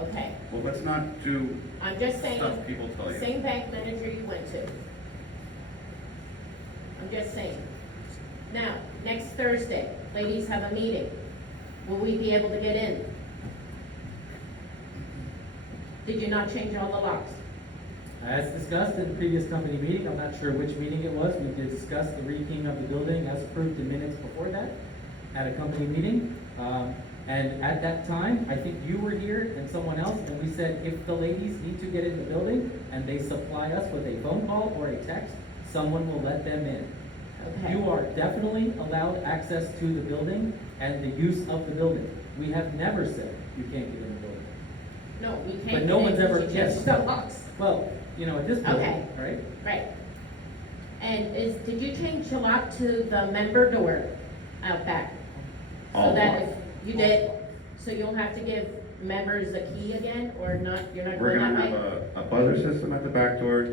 Okay, Well, let's not do I'm just saying, stuff people tell the you. same bank manager you went to. I'm just saying. Now, next Thursday, ladies have a meeting. Will we be able to get in? Did you not change all the locks? As discussed in the previous company meeting, I'm not sure which meeting it was, we did discuss the rekeying of the building as approved in minutes before that at a company meeting. And at that time, I think you were here and someone else, and we said if the ladies need to get in the building and they supply us with a phone call or a text, someone will let them in. Okay. You are definitely allowed access to the building and the use of the building. We have never said you can't get in the building. No, we can't. But no get in one's ever- because you changed yes. the locks. Well, at this building, Okay. right? Right. And did you change the lock to the member door out back? All So that locks. if you did, so you'll have to give members a key again, or not, you're not We're going gonna that have way? a buzzer system at the back door,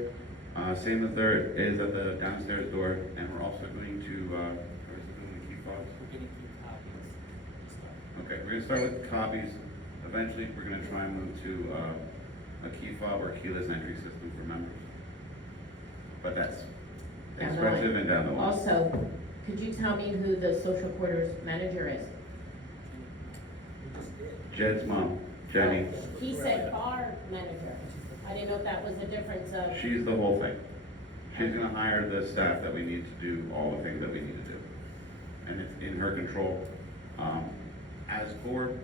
same as there is at the downstairs door, and we're also going to, where's it doing the key fobs? We're getting key copies. Okay, we're gonna start with copies. Eventually, we're gonna try and move to, a key fob or keyless entry system for members. But that's Down the line. expensive and down the line. Also, could you tell me who the social quarters manager is? Jed's mom, Jenny, He said bar manager. I didn't know if that was a difference of, she's the whole thing. She's gonna hire the staff that we need to do all the things that we need to do. And it's in her control. As board,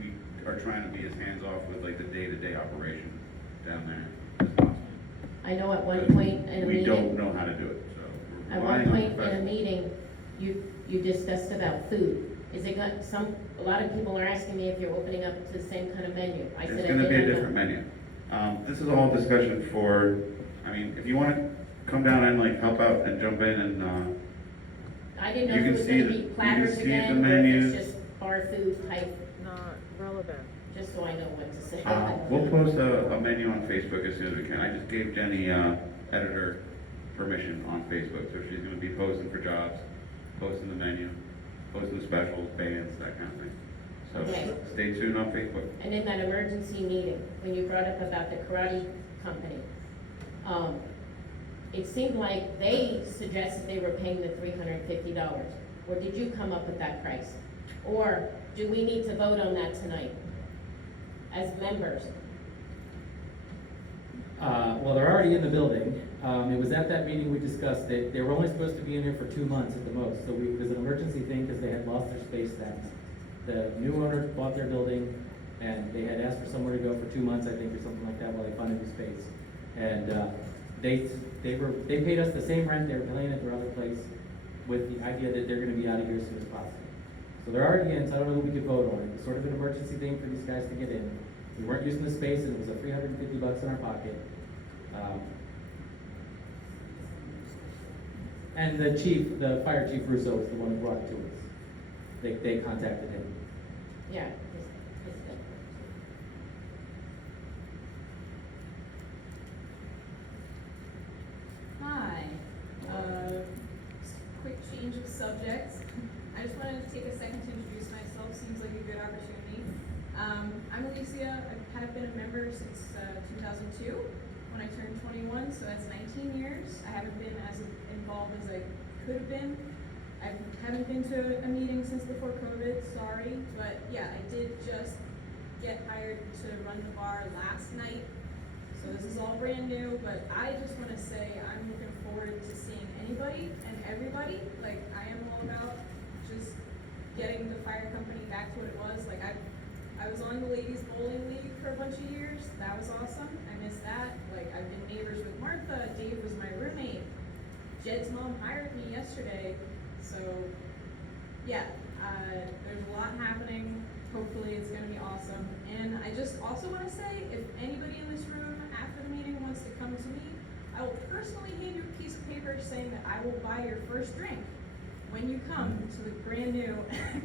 we are trying to be as hands-off with like the day-to-day operation down there as possible. I know at one point in a We don't meeting, know how to do it, so we're at one relying on point in a professionals. meeting, you discussed about food. Is it got a lot of people are asking me if you're opening up to the same kind of menu. I said It's I gonna be a did not know. different menu. This is all discussion for, if you wanna come down and like help out and jump in and, I didn't know you if can it was see gonna the- be you can platters see the again, or if menus. it's just bar food type, Not relevant. just so I know what to say. we'll post a menu on Facebook as soon as we can. I just gave Jenny, editor permission on Facebook, so she's gonna be posting for jobs, posting the menu, posting the specials, bands, that kind of thing. Okay. So stay tuned on Facebook. And in that emergency meeting, when you brought up about the karate company, it seemed like they suggested they were paying the $350. Or did you come up with that price? Or do we need to vote on that tonight as members? Well, they're already in the building. It was at that meeting we discussed that they were only supposed to be in here for 2 months at the most. So it was an emergency thing because they had lost their space then. The new owners bought their building and they had asked for somewhere to go for 2 months, I think, or something like that while they found a new space. And, they paid us the same rent they were paying at their other place with the idea that they're gonna be out of here as soon as possible. So they're already in, so I don't know who we could vote on. It was sort of an emergency thing for these guys to get in. We weren't using the space, and it was a $350 in our pocket. And the fire chief Russo was the one who brought it to us. They contacted him. Yeah. Hi. Quick change of subject. I just wanted to take a second to introduce myself. Seems like a good opportunity. I'm Alicia. I have been a member since 2002 when I turned 21, so that's 19 years. I haven't been as involved as I could have been. I haven't been to a meeting since before COVID, sorry, but yeah, I did just get hired to run the bar last night. So this is all brand new, but I just want to say I'm looking forward to seeing anybody and everybody. Like, I am all about just getting the fire company back to what it was. Like, I was on the ladies bowling league for a bunch of years. That was awesome. I missed that. Like, I've been neighbors with Martha. Dave was my roommate. Jed's mom hired me yesterday. So, yeah, there's a lot happening. Hopefully it's gonna be awesome. And I just also wanna say, if anybody in this room after the meeting wants to come to me, I will personally hand you a piece of paper saying that I will buy your first drink when you come to the brand new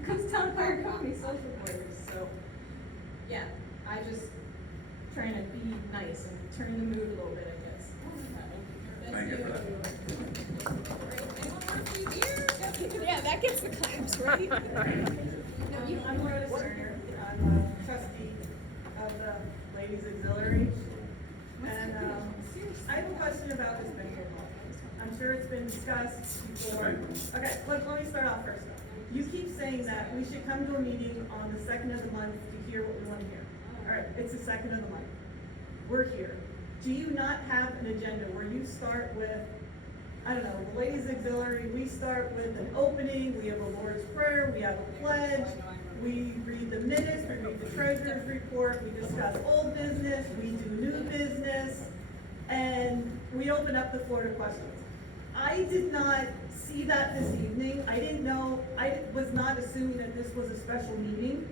Kutztown Fire Company Social Quarters. So, yeah, I just trying to be nice and turn the mood a little bit, I guess. Thank you for that. Yeah, that gets the claps, right? I'm Rhoda Cerner. I'm a trustee of the Ladies Auxiliary. And I have a question about this banquet hall. I'm sure it's been discussed before. Okay, let me start off first. You keep saying that we should come to a meeting on the second of the month to hear what we want to hear. All right, it's the second of the month. We're here. Do you not have an agenda where you start with, I don't know, the Ladies Auxiliary, we start with an opening, we have a Lord's Prayer, we have a pledge, we read the minutes, we read the treasurer's report, we discuss old business, we do new business, and we open up the floor to questions. I did not see that this evening. I didn't know, I was not assuming that this was a special meeting.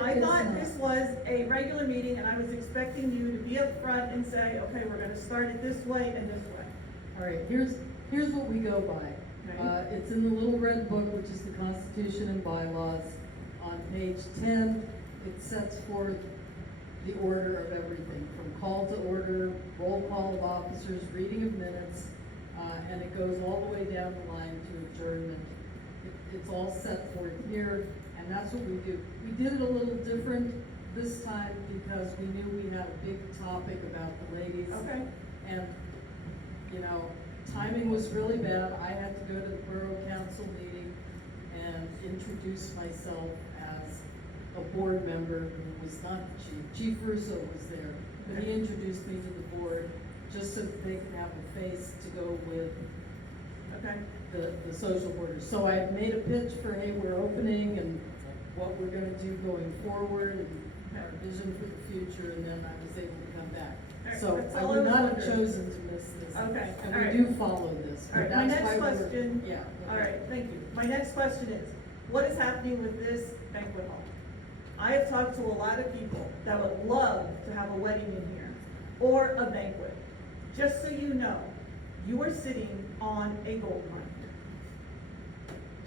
I thought this was a regular meeting, and I was expecting you to be up front and say, okay, we're gonna start it this way and this way. All right, here's what we go by. Okay. It's in the little red book, which is the Constitution and bylaws. On page 10, it sets forth the order of everything, from call to order, roll call of officers, reading of minutes, and it goes all the way down the line to adjournment. It's all set forth here, and that's what we do. We did it a little different this time because we knew we had a big topic about the ladies. Okay. And, you know, timing was really bad. I had to go to the Borough Council meeting and introduce myself as a board member who was not the chief. Chief Russo was there, but he introduced me to the board just so that they could have a face to go with Okay. the social orders. So I made a pitch for, hey, we're opening and what we're gonna do going forward and our vision for the future, and then I was able to come back. All right, So that's I all I would was not have wondering. chosen to miss this. Okay, And all we right. do follow this, All but right, my that's next why we're, question. yeah. All right, thank you. My next question is, what is happening with this banquet hall? I have talked to a lot of people that would love to have a wedding in here, or a banquet. Just so you know, you are sitting on a gold mine.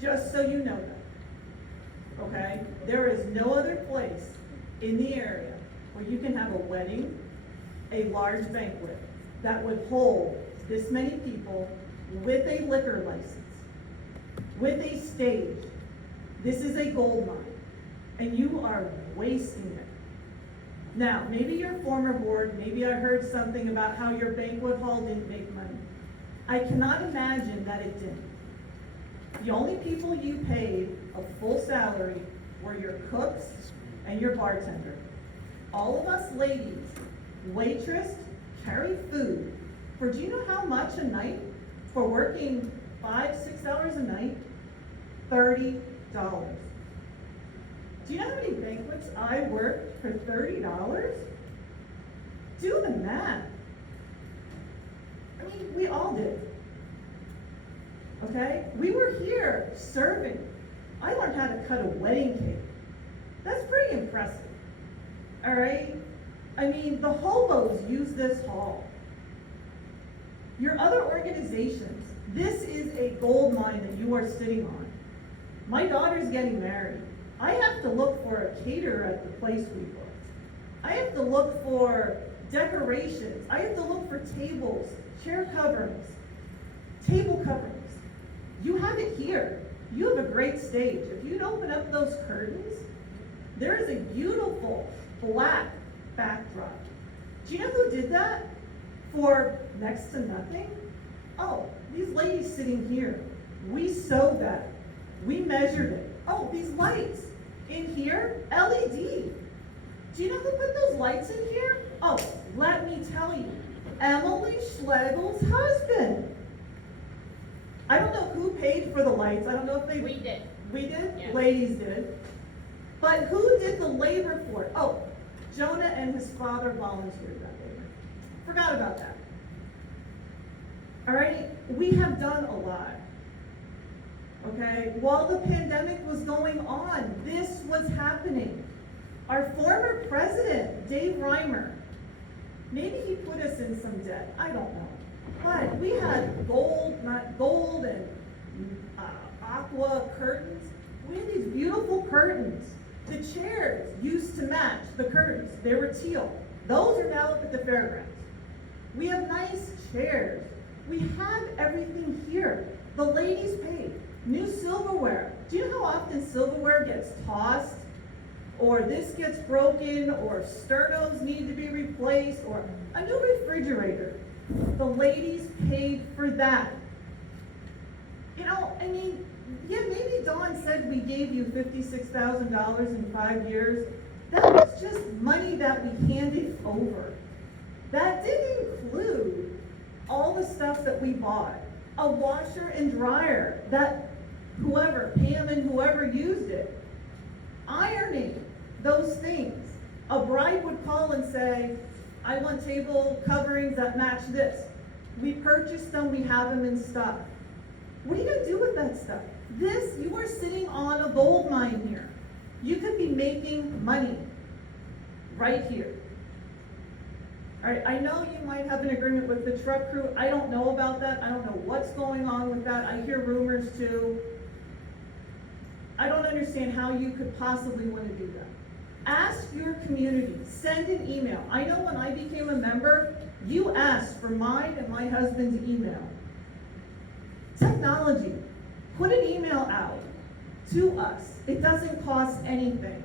Just so you know that, okay? There is no other place in the area where you can have a wedding, a large banquet, that would hold this many people with a liquor license, with a stage. This is a gold mine, and you are wasting it. Now, maybe your former board, maybe I heard something about how your banquet hall didn't make money. I cannot imagine that it didn't. The only people you paid a full salary were your cooks and your bartender. All of us ladies, waitress, carry food for, do you know how much a night? For working 5-6 hours a night? $30. Do you know how many banquets I worked for $30? Do the math. I mean, we all did. Okay? We were here serving. I learned how to cut a wedding cake. That's pretty impressive. All right? I mean, the hobos use this hall. Your other organizations, this is a gold mine that you are sitting on. My daughter's getting married. I have to look for a caterer at the place we booked. I have to look for decorations. I have to look for tables, chair coverings, table coverings. You have it here. You have a great stage. If you'd open up those curtains, there is a beautiful black backdrop. Do you know who did that for next to nothing? Oh, these ladies sitting here. We sewed that. We measured it. Oh, these lights in here, LED. Do you know who put those lights in here? Oh, let me tell you, Emily Schlegel's husband. I don't know who paid for the lights. I don't know if they. We did. We did? Yes. Ladies did. But who did the labor for it? Oh, Jonah and his father volunteered that labor. Forgot about that. All right, we have done a lot. Okay, while the pandemic was going on, this was happening. Our former president, Dave Reimer, maybe he put us in some debt, I don't know. But we had gold and aqua curtains. We had these beautiful curtains. The chairs used to match the curtains. They were teal. Those are now up at the fairgrounds. We have nice chairs. We have everything here. The ladies paid. New silverware. Do you know how often silverware gets tossed? Or this gets broken, or sternos need to be replaced, or a new refrigerator. The ladies paid for that. You know, I mean, yeah, maybe Dawn said we gave you $56,000 in 5 years. That was just money that we handed over. That didn't include all the stuff that we bought. A washer and dryer that whoever, Pam and whoever used it. Ironing, those things. A bride would call and say, I want table coverings that match this. We purchased them, we have them in stock. What are you gonna do with that stuff? This, you are sitting on a gold mine here. You could be making money right here. All right, I know you might have an agreement with the truck crew. I don't know about that. I don't know what's going on with that. I hear rumors too. I don't understand how you could possibly want to do that. Ask your community, send an email. I know when I became a member, you asked for mine and my husband's email. Technology, put an email out to us. It doesn't cost anything.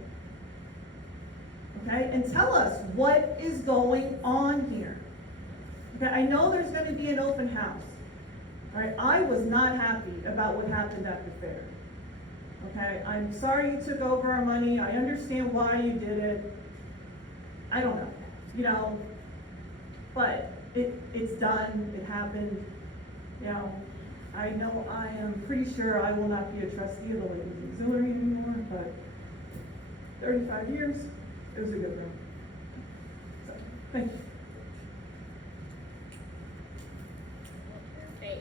Okay, and tell us what is going on here. Okay, I know there's going to be an open house. All right, I was not happy about what happened at the fair. Okay, I'm sorry you took over our money. I understand why you did it. I don't know, you know, but it's done. It happened. You know, I know I am pretty sure I will not be a trustee of the Ladies Auxiliary anymore, but 35 years, it was a good run. So, thank you. Hey,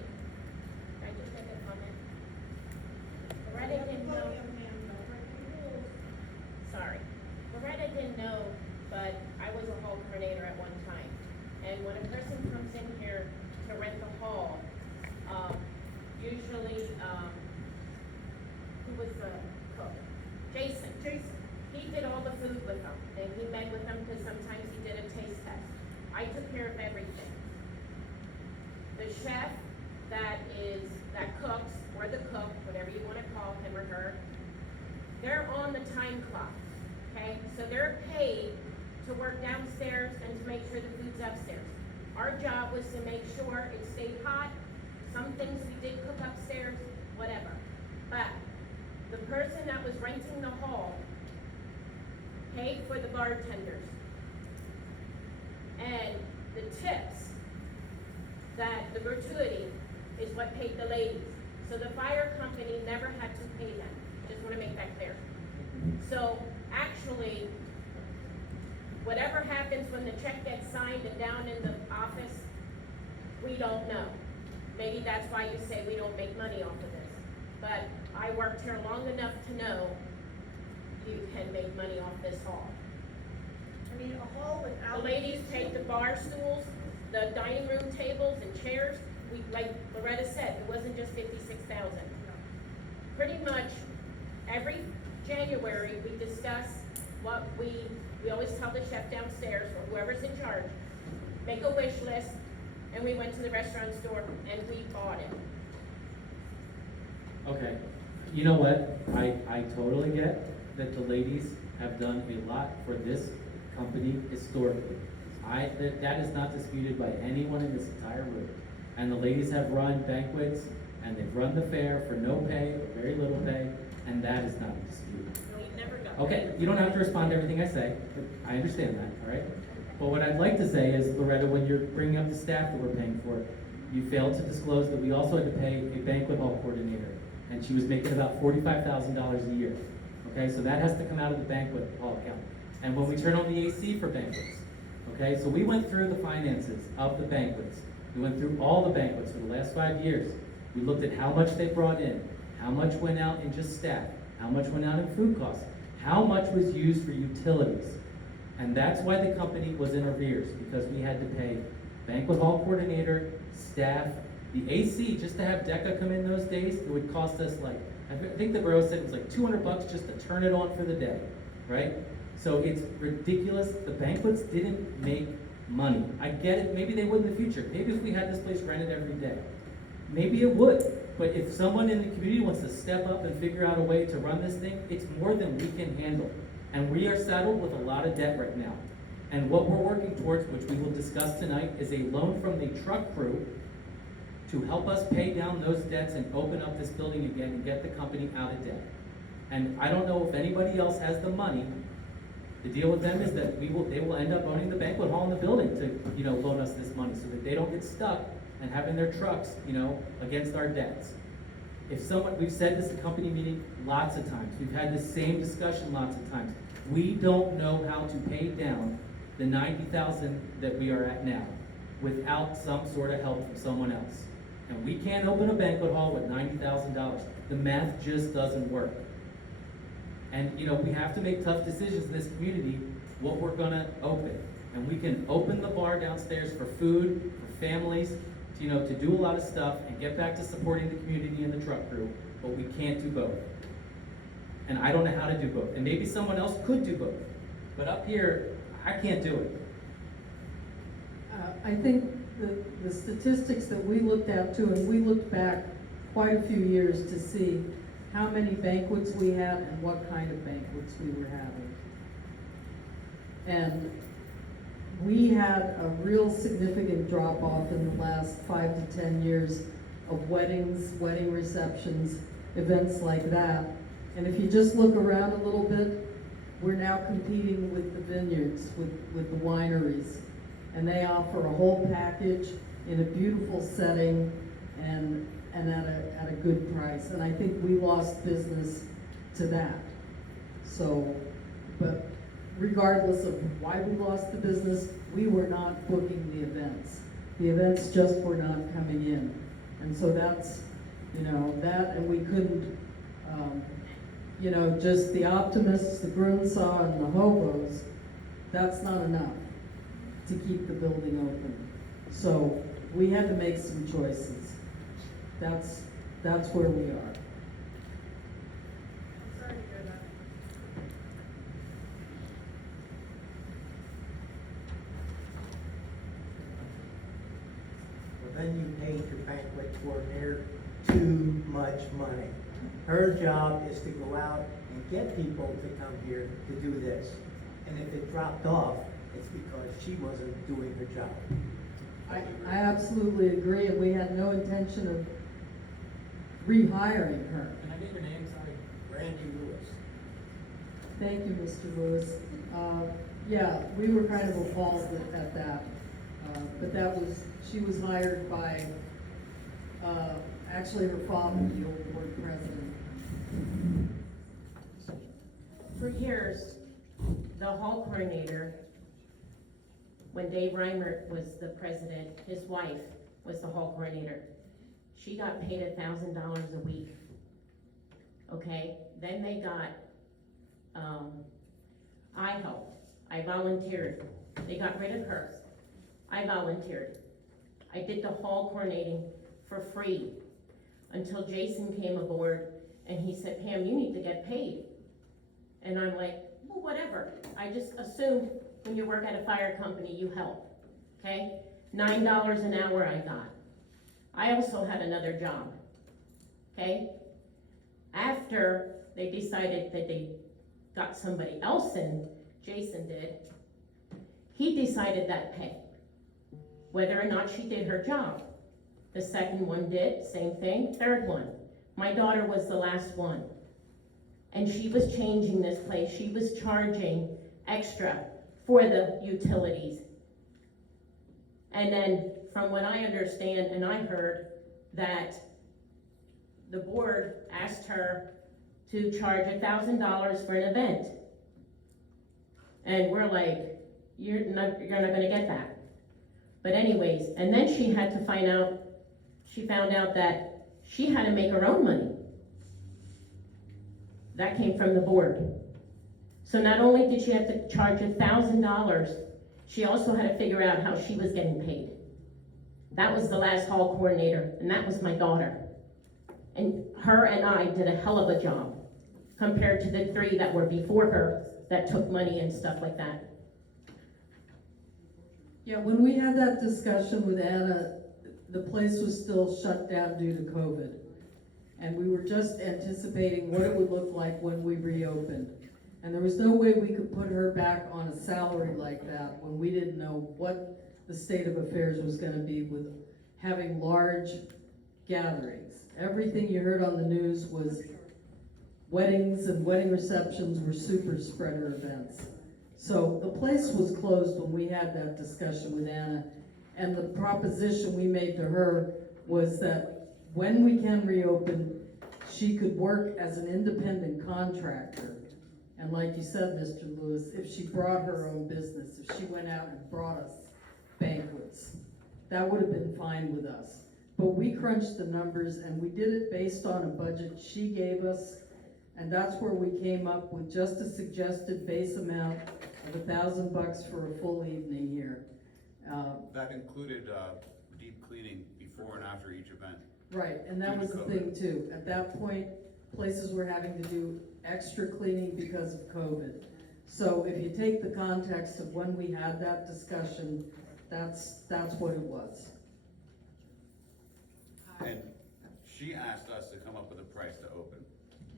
can I just make a comment? Loretta didn't know. Sorry. Loretta didn't know, but I was a hall coordinator at one time. And when a person comes in here to rent the hall, usually, who was the cook? Jason. He did all the food with them, and he met with them because sometimes he did a taste test. I took care of everything. The chef that cooks, or the cook, whatever you want to call him or her, they're on the time clock, okay? So they're paid to work downstairs and to make sure the food's upstairs. Our job was to make sure it stayed hot. Some things we did cook upstairs, whatever. But the person that was renting the hall paid for the bartenders. And the tips, that the gratuity is what paid the ladies. So the fire company never had to pay them. Just want to make that clear. So actually, whatever happens when the check gets signed and down in the office, we don't know. Maybe that's why you say we don't make money off of this. But I worked here long enough to know you can make money off this hall. I mean, a hall without The ladies take the bar stools, the dining room tables and chairs. We, like Loretta said, it wasn't just 56,000. Pretty much every January, we discuss what we always tell the chef downstairs or whoever's in charge, make a wish list, and we went to the restaurant store and we bought it. Okay, you know what? I totally get that the ladies have done a lot for this company historically. That is not disputed by anyone in this entire room. And the ladies have run banquets, and they've run the fair for no pay or very little pay, and that is not disputed. We never got Okay, you don't have to respond to everything I say, but I understand that, all right? But what I'd like to say is, Loretta, when you're bringing up the staff that we're paying for, you failed to disclose that we also had to pay a banquet hall coordinator, and she was making about $45,000 a year. Okay, so that has to come out of the banquet hall account. And when we turn on the AC for banquets, okay, so we went through the finances of the banquets. We went through all the banquets for the last 5 years. We looked at how much they brought in, how much went out in just staff, how much went out in food costs, how much was used for utilities. And that's why the company was in arrears, because we had to pay banquet hall coordinator, staff, the AC, just to have DECA come in those days, it would cost us like, I think the borough said it was like $200 just to turn it on for the day, right? So it's ridiculous. The banquets didn't make money. I get it, maybe they would in the future. Maybe if we had this place rented every day, maybe it would. But if someone in the community wants to step up and figure out a way to run this thing, it's more than we can handle. And we are saddled with a lot of debt right now. And what we're working towards, which we will discuss tonight, is a loan from the truck crew to help us pay down those debts and open up this building again and get the company out of debt. And I don't know if anybody else has the money. The deal with them is that they will end up owning the banquet hall in the building to, loan us this money so that they don't get stuck and having their trucks, against our debts. We've said this at company meeting lots of times. We've had the same discussion lots of times. We don't know how to pay down the $90,000 that we are at now without some sort of help from someone else. And we can't open a banquet hall with $90,000. The math just doesn't work. And, we have to make tough decisions in this community, what we're gonna open. And we can open the bar downstairs for food, for families, to do a lot of stuff and get back to supporting the community and the truck crew, but we can't do both. And I don't know how to do both. And maybe someone else could do both. But up here, I can't do it. I think the statistics that we looked at too, and we looked back quite a few years to see how many banquets we had and what kind of banquets we were having. And we had a real significant drop off in the last 5 to 10 years of weddings, wedding receptions, events like that. And if you just look around a little bit, we're now competing with the vineyards, with the wineries. And they offer a whole package in a beautiful setting and at a good price. And I think we lost business to that. So, but regardless of why we lost the business, we were not booking the events. The events just were not coming in. And so that's, that, and we couldn't, just the optimists, the Grunsaw, and the hobos, that's not enough to keep the building open. So we had to make some choices. That's where we are. I'm sorry to hear that. Well, then you paid your banquet coordinator too much money. Her job is to go out and get people to come here to do this. And if it dropped off, it's because she wasn't doing her job. I absolutely agree, and we had no intention of rehiring her. Can I get your name? Sorry. Randy Lewis. Thank you, Mr. Lewis. Yeah, we were kind of appalled at that. But she was hired by, actually her father, the old board president. For years, the hall coordinator, when Dave Reimer was the president, his wife was the hall coordinator. She got paid $1,000 a week. Okay, then they got, I helped. I volunteered They got rid of her. I volunteered. I did the hall coordinating for free until Jason came aboard and he said, Pam, you need to get paid. And I'm like, well, whatever. I just assumed when you work at a fire company, you help, okay? $9 an hour I got. I also had another job, okay? After they decided that they got somebody else in, Jason did, he decided that pay, whether or not she did her job. The second one did, same thing, third one. My daughter was the last one. And she was changing this place, she was charging extra for the utilities. And then, from what I understand, and I heard, that the board asked her to charge $1,000 for an event. And we're like, you're not gonna get that. But anyways, and then she found out that she had to make her own money. That came from the board. So not only did she have to charge $1,000, she also had to figure out how she was getting paid. That was the last hall coordinator, and that was my daughter. And her and I did a hell of a job compared to the 3 that were before her that took money and stuff like that. Yeah, when we had that discussion with Anna, the place was still shut down due to COVID. And we were just anticipating what it would look like when we reopened. And there was no way we could put her back on a salary like that when we didn't know what the state of affairs was gonna be with having large gatherings. Everything you heard on the news was weddings and wedding receptions were super spreader events. So the place was closed when we had that discussion with Anna. And the proposition we made to her was that when we can reopen, she could work as an independent contractor. And like you said, Mr. Lewis, if she brought her own business, if she went out and brought us banquets, that would have been fine with us. But we crunched the numbers and we did it based on a budget she gave us. And that's where we came up with just a suggested base amount of $1,000 for a full evening here. That included, deep cleaning before and after each event. Right, and that was the thing too. At that point, places were having to do extra cleaning because of COVID. So if you take the context of when we had that discussion, that's what it was. And she asked us to come up with a price to open,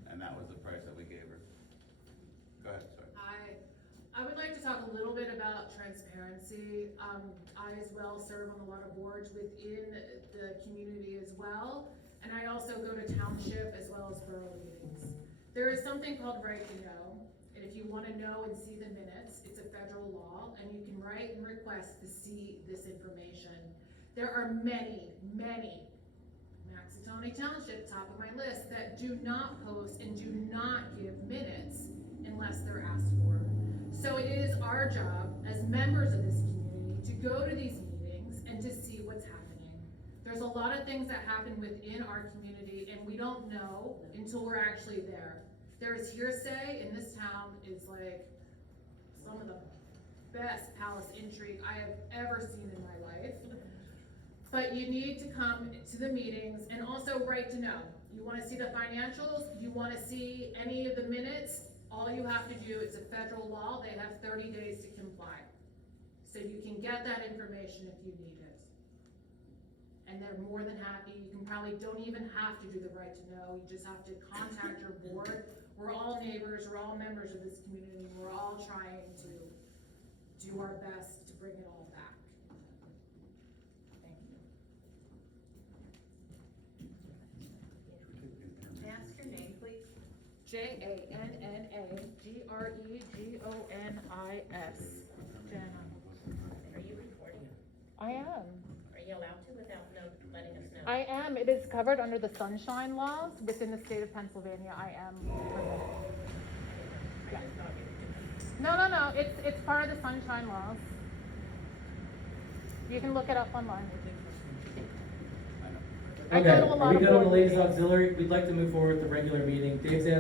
and that was the price that we gave her. Go ahead, sorry. I would like to talk a little bit about transparency. I as well serve on a lot of boards within the community as well, and I also go to township as well as borough meetings. There is something called right to know, and if you want to know and see the minutes, it's a federal law, and you can write and request to see this information. There are many, Maxitoni Township, top of my list, that do not post and do not give minutes unless they're asked for. So it is our job as members of this community to go to these meetings and to see what's happening. There's a lot of things that happen within our community and we don't know until we're actually there. There is hearsay in this town is like some of the best palace intrigue I have ever seen in my life. But you need to come to the meetings and also right to know. You wanna see the financials, you wanna see any of the minutes, all you have to do, it's a federal law, they have 30 days to comply. So you can get that information if you need it. And they're more than happy, you can probably don't even have to do the right to know, you just have to contact your board. We're all neighbors, we're all members of this community, we're all trying to do our best to bring it all back. Thank you. Ask your name, please. JANNAGREGONIS. Jenna. Are you recording? I am. Are you allowed to without letting us know? I am. It is covered under the sunshine laws within the state of Pennsylvania. I am permitted. Yeah. No. It's part of the sunshine laws. You can look it up online. I Okay, go to a are lot we of good on the board ladies meetings. auxiliary? We'd like to move forward with the regular meeting. Dave's asked